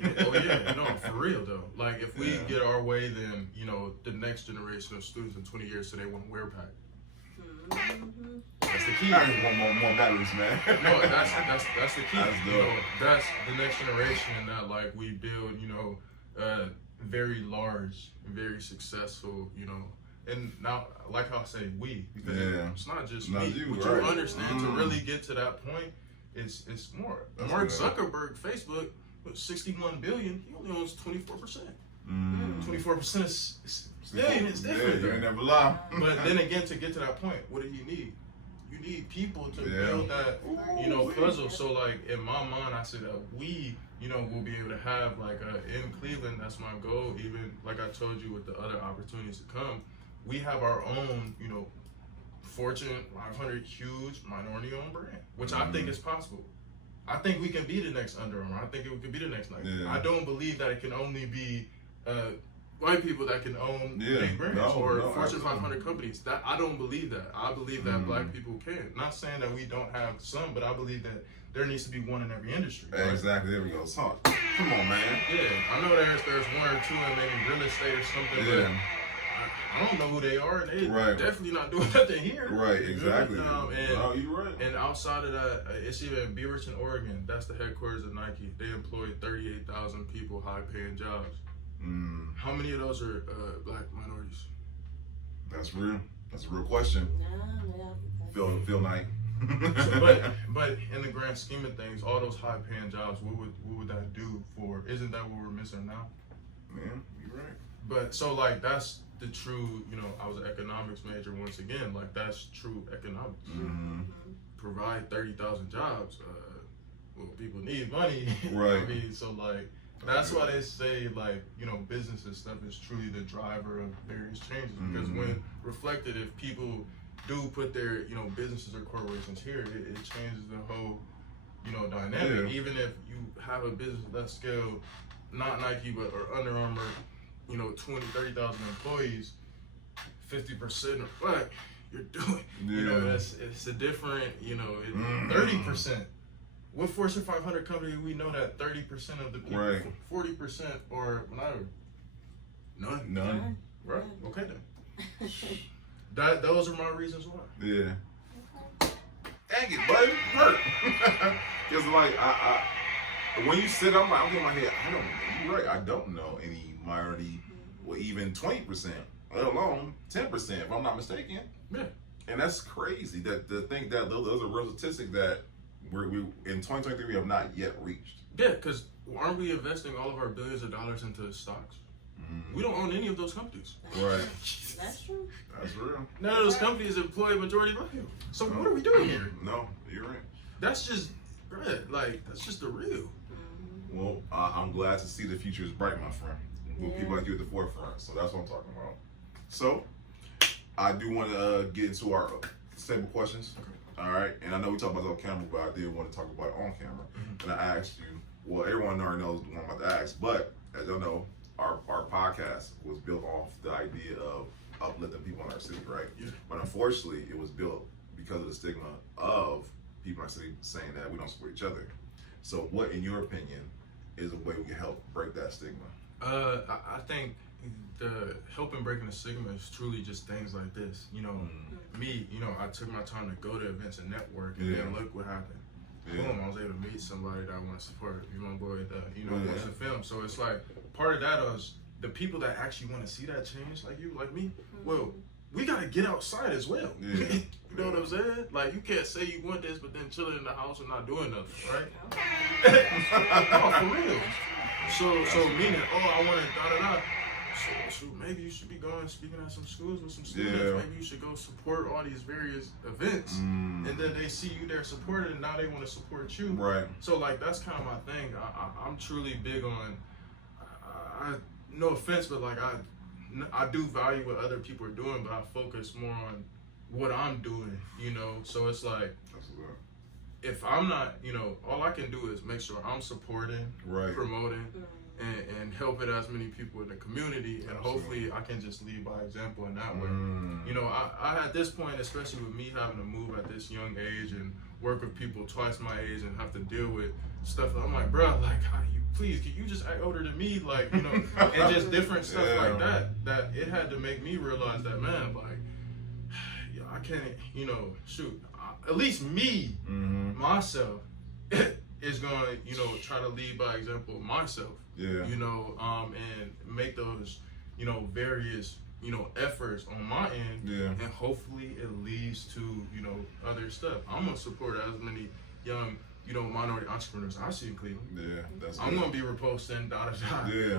No, for real though. Like if we get our way, then you know the next generation of students in 20 years, so they want WearPack. That's the key. I just want more batteries, man. No, that's the key. That's you know, that's the next generation, and that like we build, you know, very large, very successful, you know. And now, like I say, we, because it's not just me. You, what you understand to really get to that point, it's more. That's Mark good. Zuckerberg, Facebook, with 61 billion, he only owns 24%. 24% is billion. It's different. You ain't never lie. But then again, to get to that point, what do you need? You need people to build that, you know, puzzle. So like in my mind, I said we, you know, will be able to have like in Cleveland. That's my goal. Even like I told you, with the other opportunities to come, we have our own, you know, Fortune 500 huge minority-owned brand, which I think is possible. I think we can be the next Under Armour. I think it could be the next Nike. I don't believe that it can only be white people that can own big brands or Fortune 500 companies. That I don't believe that. I believe that black people can. Not saying that we don't have some, but I believe that there needs to be one in every industry. Right? Exactly. There we go. So, come on, man. Yeah, I know there's one or two in maybe real estate or something. But I don't know who they are, and they definitely not doing nothing here. Right, exactly. And, you're right. And outside of that, it's even Beaverton, Oregon. That's the headquarters of Nike. They employ 38,000 people, high-paying jobs. How many of those are black minorities? That's real. That's a real question. Phil Knight. but in the grand scheme of things, all those high-paying jobs, what would that do for? Isn't that what we're missing now? Yeah, you're right. But so like that's the true, you know, I was an economics major once again, like that's true economics. Provide 30,000 jobs, well, people need money. Right. I mean, so like, that's why they say like, you know, business and stuff is truly the driver of various changes, because when reflected, if people do put their, you know, businesses or corporations here, it changes the whole, you know, dynamic. Even if you have a business of that scale, not Nike, but or Under Armour, you know, 30,000 employees, 50% are black, you're doing, you know, it's a different, you know, 30%. What Fortune 500 company we know that 30% of the people, 40% or none? None. Right. Okay then. Those are my reasons why. Yeah. Dang it, buddy. Hurt. Because like when you sit, I'm in my head, you're right, I don't know any minority, or even 20%, let alone 10%, if I'm not mistaken. Yeah. And that's crazy to think that those are real statistics that we in 2023 we have not yet reached. Yeah, because aren't we investing all of our billions of dollars into stocks? We don't own any of those companies. Right. That's true. That's real. None of those companies employ majority black people. So what are we doing here? No, you're right. That's just, bruh, like, that's just the real. Well, I'm glad to see the future is bright, my friend. With people like you at the forefront. So that's what I'm talking about. So, I do want to get into our stable questions. All right. And I know we talked about it on camera, but I did want to talk about it on camera. And I asked you, well, everyone already knows the one I'm about to ask, but as y'all know, our podcast was built off the idea of uplifting people in our city, right? Yeah. But unfortunately, it was built because of the stigma of people in our city saying that we don't support each other. So what, in your opinion, is a way we can help break that stigma? I think the helping breaking the stigma is truly just things like this. You know, me, you know, I took my time to go to events and network, and then look what happened. Boom, I was able to meet somebody that I want to support, you know, boy, that, you know, wants to film. So it's like, part of that is the people that actually want to see that change, like you, like me, well, we got to get outside as well. You know what I'm saying? Like, you can't say you want this, but then chilling in the house and not doing nothing, right? No, for real. So meaning, I want to da-da-da. So maybe you should be going speaking at some schools with some students. Maybe you should go support all these various events, and then they see you there supporting, and now they want to support you. Right. So like that's kind of my thing. I'm truly big on. No offense, but like I do value what other people are doing, but I focus more on what I'm doing. You know, so it's like. If I'm not, you know, all I can do is make sure I'm supporting, promoting, and helping as many people in the community, and hopefully I can just lead by example in that way. You know, I at this point, especially with me having to move at this young age and work with people twice my age and have to deal with stuff, I'm like, bro, like, please, can you just act older than me? Like, you know, and just different stuff like that it had to make me realize that, man, like, I can't, you know, shoot. At least me, myself, is gonna, you know, try to lead by example myself. You know, and make those, you know, various, you know, efforts on my end. And hopefully it leads to, you know, other stuff. I'm gonna support as many young, you know, minority entrepreneurs I see in Cleveland. I'm gonna be reposting,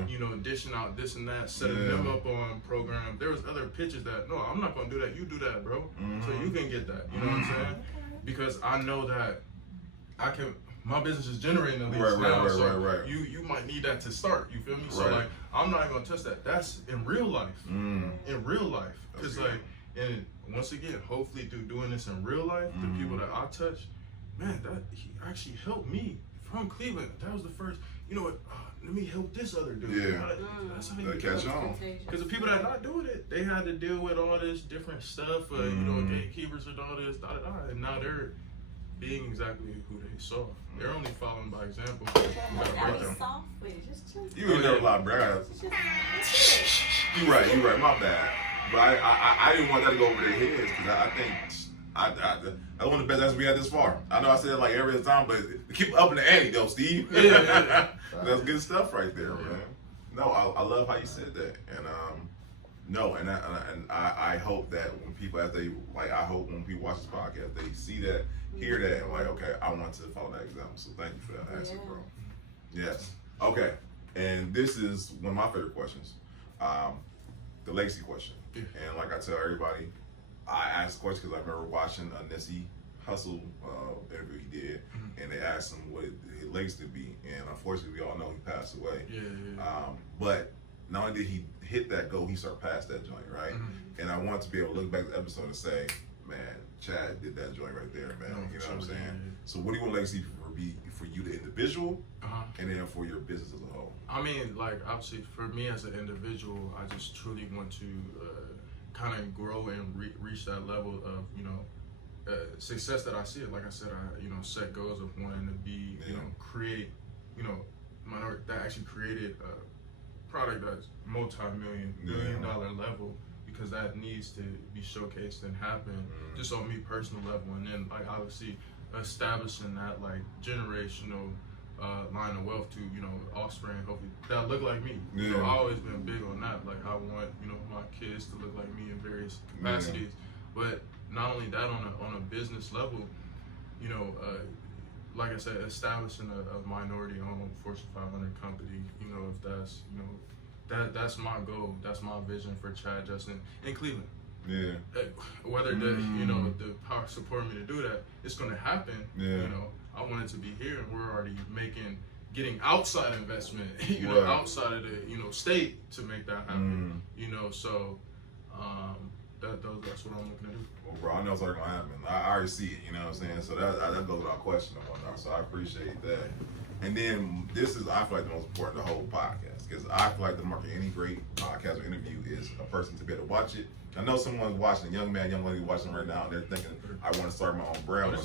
you know, dishing out this and that, setting them up on programs. There was other pitches that, no, I'm not gonna do that. You do that, bro. So you can get that. You know what I'm saying? Because I know that I can. My business is generating the leads now, so you might need that to start. You feel me? So like, I'm not gonna touch that. That's in real life. In real life, because like, and once again, hopefully through doing this in real life, the people that I touch, man, that he actually helped me from Cleveland. That was the first. You know what? Let me help this other dude. That's how you catch on. Because the people that are not doing it, they had to deal with all this different stuff, you know, gatekeepers and all this, and now they're being exactly who they saw. They're only following by example. You ain't never lie, bro. You right. My bad. But I didn't want that to go over their heads because I think that's one of the best answers we had this far. I know I said it like every time, but keep upping the ante though, Steve. That's good stuff right there, man. No, I love how you said that, and I hope that when people, I hope when people watch this podcast, they see that, hear that, and like, okay, I want to follow that example. So thank you for that answer, bro. Yes. Okay. And this is one of my favorite questions, the legacy question. And like I tell everybody, I asked the question because I remember watching a Nipsey Hussle interview he did, and they asked him what his legacy would be, and unfortunately, we all know he passed away. But not only did he hit that goal, he surpassed that joint, right? And I want to be able to look back at the episode and say, man, Chad did that joint right there, man. You know what I'm saying? So what do you want legacy be for you, the individual, and then for your business as a whole? I mean, like, obviously, for me as an individual, I just truly want to kind of grow and reach that level of, you know, success that I see it. Like I said, I, you know, set goals of wanting to be, you know, create, you know, minority that actually created a product that's multi-million dollar level, because that needs to be showcased and happen just on me personal level, and then like obviously establishing that like generational line of wealth to, you know, offspring, hopefully that look like me. You know, I've always been big on that. Like, I want, you know, my kids to look like me in various capacities. But not only that, on a business level, you know, like I said, establishing a minority-owned Fortune 500 company. You know, if that's, you know, that's my goal. That's my vision for Chad Justin in Cleveland. Whether the, you know, the power support me to do that, it's gonna happen. You know, I want it to be here, and we're already getting outside investment, you know, outside of the, you know, state to make that happen. You know, so that's what I'm looking to do. Well, bro, I know it's already gonna happen. I already see it. You know what I'm saying? So that goes without question and whatnot. So I appreciate that. And then this is, I feel like, the most important of the whole podcast, because I feel like the mark of any great podcast or interview is a person to be able to watch it. I know someone's watching, a young man, young lady watching right now, and they're thinking, I want to start my own brand.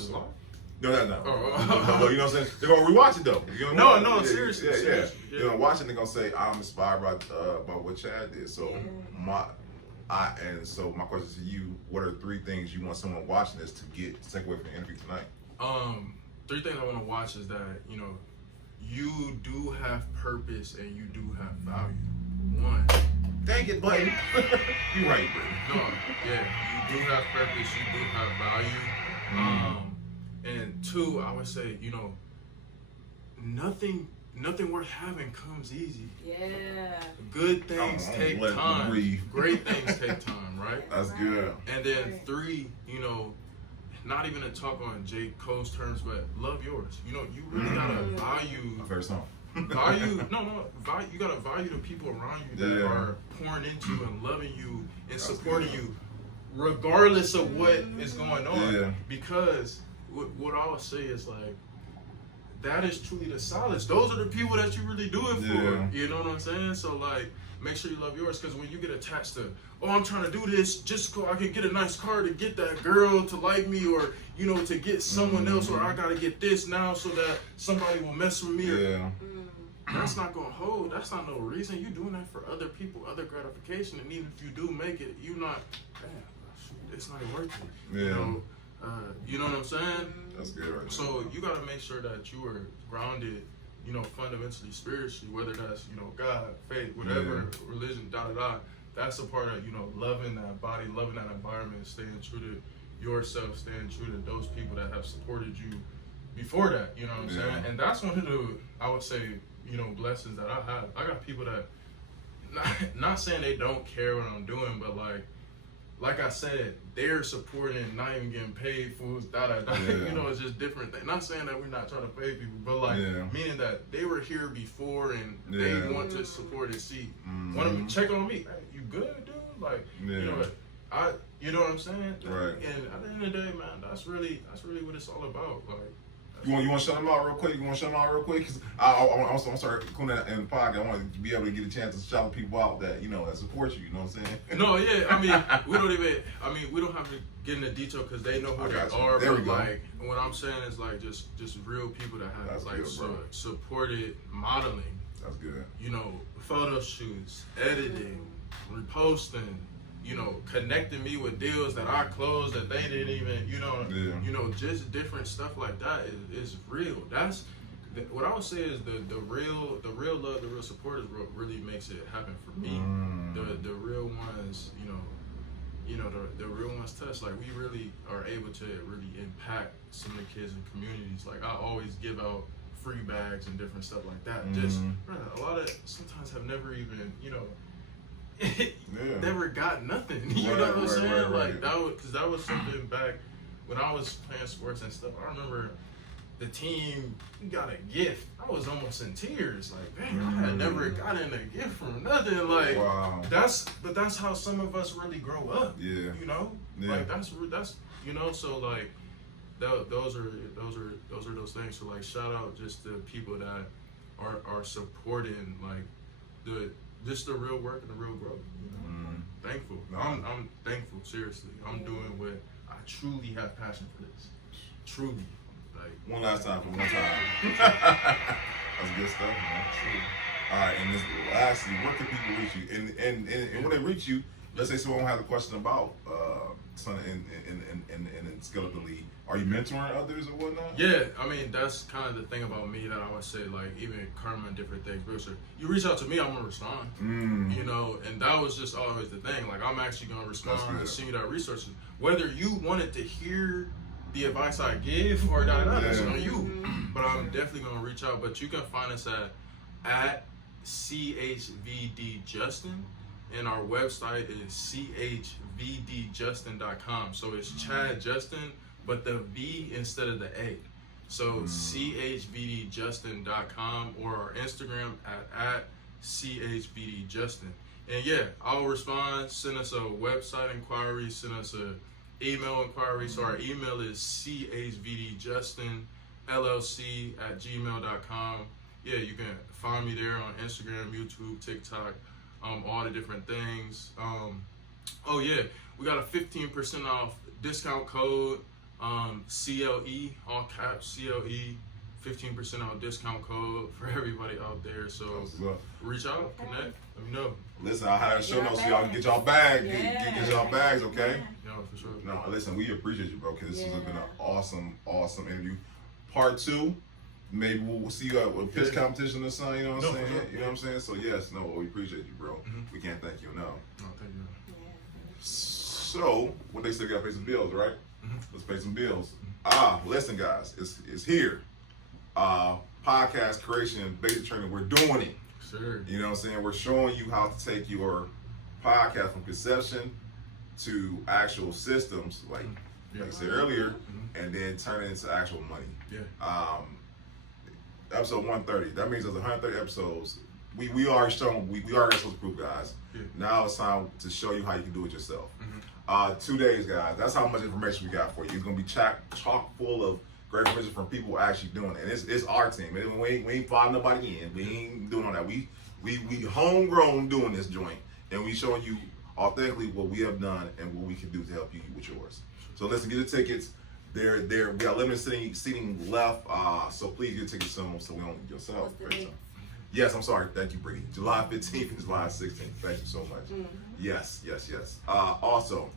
No. Oh. But you know what I'm saying? They're gonna rewatch it though. You know what I mean? Seriously. Yeah. Seriously. They're gonna watch it and they're gonna say, I'm inspired by what Chad did. So my question to you, what are 3 things you want someone watching this to take away from the interview tonight? 3 things I want to watch is that, you know, you do have purpose and you do have value. 1. Dang it, buddy. You right, bro. No, yeah, you do have purpose, you do have value. And 2, I would say, you know, nothing worth having comes easy. Yeah. Good things take time. Great things take time, right? That's good. And then 3, you know, not even to talk on J. Cole's terms, but love yours. You know, you really gotta value. My favorite song. Value you gotta value the people around you that are pouring into you and loving you and supporting you regardless of what is going on. Because what I would say is like, that is truly the solace. Those are the people that you really do it for. You know what I'm saying? So like, make sure you love yours, because when you get attached to, oh, I'm trying to do this just so I can get a nice car to get that girl to like me, or, you know, to get someone else, or I gotta get this now so that somebody will mess with me. That's not gonna hold. That's not no reason. You're doing that for other people, other gratification, and even if you do make it, you're not. Damn, it's not worth it. You know what I'm saying? That's good, right? So you gotta make sure that you are grounded, you know, fundamentally, spiritually, whether that's, you know, God, faith, whatever, religion, That's a part of, you know, loving that body, loving that environment, staying true to yourself, staying true to those people that have supported you before that, you know what I'm saying? And that's one of the, I would say, you know, blessings that I have. I got people that, not saying they don't care what I'm doing, but like I said, they're supporting, not even getting paid for you know, it's just different things. Not saying that we're not trying to pay people, but like, meaning that they were here before and they want to support and see. Want to check on me. Hey, you good, dude? Like, you know, you know what I'm saying? Right. And at the end of the day, man, that's really what it's all about. Like, You want to shut them out real quick? Because I want to start doing that in the podcast. I want to be able to get a chance to shout people out that, you know, that support you. You know what I'm saying? No, yeah. I mean, we don't have to get into detail because they know who they are. There we but go. like, what I'm saying is like just real people that have That's like good, supported modeling. That's good. You know, photo shoots, editing, reposting. You know, connecting me with deals that I closed that they didn't even, you know, just different stuff like that is real. That's what I would say is the real love, the real support is what really makes it happen for me. The real ones, the real ones touch. Like, we really are able to really impact some of the kids and communities. Like, I always give out free bags and different stuff like that. Just a lot of sometimes have never even, you know. Never got nothing. You know what I'm saying? Like, that was something back when I was playing sports and stuff. I remember the team got a gift. I was almost in tears. Like, dang, I had never gotten a gift from nothing. Like, that's how some of us really grow up. You know, like that's you know. So like, those are those things. So like, shout out just to people that are supporting like just the real work and the real growth. You know? Thankful. I'm thankful. Seriously, I'm doing what I truly have passion for this. Truly, like one last time for one time. That's good stuff, man. True. All right, and this lastly, where can people reach you? And when they reach you, let's say someone has a question about something in Scale Up the League. Are you mentoring others or whatnot? Yeah, I mean, that's kind of the thing about me that I would say, like, even karma and different things. But you reach out to me, I'm gonna respond. You know, and that was just always the thing. Like, I'm actually gonna respond and send you that resources. Whether you wanted to hear the advice I give or not, that's on you. But I'm definitely gonna reach out. But you can find us at CHVDJustin, and our website is chvdjustin.com. So it's Chad Justin, but the V instead of the A. So chvdjustin.com, or our Instagram at chvdjustin. And yeah, I'll respond. Send us a website inquiry. Send us a email inquiry. So our email is chvdjustinllc@gmail.com. Yeah, you can find me there on Instagram, YouTube, TikTok, all the different things. Oh yeah, we got a 15% off discount code CLE, all caps, CLE, 15% off discount code for everybody out there. So reach out, connect, let me know. Listen, I had a show notes so y'all can get y'all bags. Get y'all bags, okay? Yeah, for sure. No, listen, we appreciate you, bro, because this has been an awesome interview. Part 2, maybe we'll see you at a pitch competition or something, you know what I'm saying? Sure. You know what I'm saying? So, yes, no, we appreciate you, bro. We can't thank you enough. No, thank you. So, what they say, we gotta pay some bills, right? Let's pay some bills. Listen, guys, it's here. Podcast creation, basic training, we're doing it. Sure. You know what I'm saying? We're showing you how to take your podcast from conception to actual systems, like I said earlier, and then turn it into actual money. Yeah. Episode 130. That means there's 130 episodes. We are showing, we are supposed to prove, guys. Yeah. Now it's time to show you how you can do it yourself. 2 days, guys. That's how much information we got for you. It's gonna be chock full of great information from people actually doing it. And it's our team. We ain't following nobody in. We ain't doing all that. We homegrown doing this joint, and we showing you authentically what we have done and what we can do to help you with yours. So listen, get your tickets. We got limited seating left. So please get tickets soon so we don't yourself. Yes, I'm sorry. Thank you, Brittany. July 15th and July 16th. Thank you so much. Yes. Also,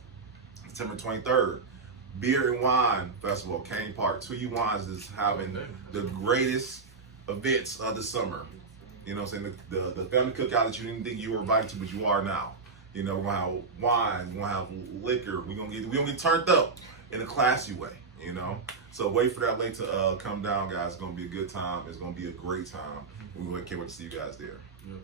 September 23rd, Beer and Wine Festival, Kane Park. 2U Wines is having the greatest events of the summer. You know what I'm saying? The family cookout that you didn't think you were invited to, but you are now. You know, we're gonna have wine, we're gonna have liquor, we're gonna get turned up in a classy way, you know? So wait for that link to come down, guys. It's gonna be a good time. It's gonna be a great time. We can't wait to see you guys there. Yep.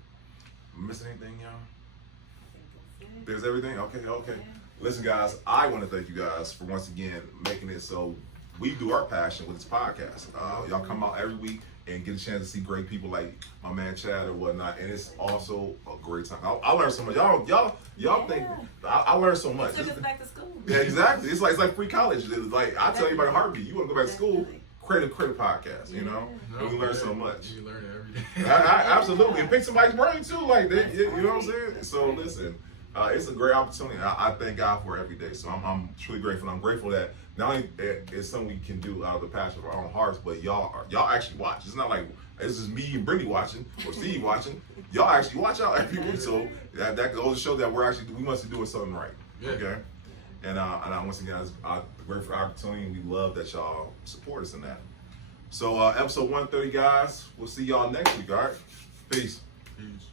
Missing anything, y'all? There's everything? Okay. Listen, guys, I want to thank you guys for once again making it so we do our passion with this podcast. Y'all come out every week and get a chance to see great people like my man Chad or whatnot, and it's also a great time. I learned so much. Y'all think I learned so much. Took us back to school. Yeah, exactly. It's like free college. It's like I tell you about a heartbeat. You want to go back to school? Create a podcast. You know, we learn so much. You learn it every day. Absolutely, and pick somebody's brain too. Like that, you know what I'm saying? So listen. It's a great opportunity. I thank God for it every day. So I'm truly grateful. I'm grateful that not only it's something we can do out of the passion of our own hearts, but y'all actually watch. It's not like it's just me and Brittany watching or Steve watching. Y'all actually watch out every week. So that goes to show that we must be doing something right. Yeah. Okay. And once again, it's grateful for the opportunity. And we love that y'all support us in that. So episode 130, guys. We'll see y'all next week. All right. Peace. Peace.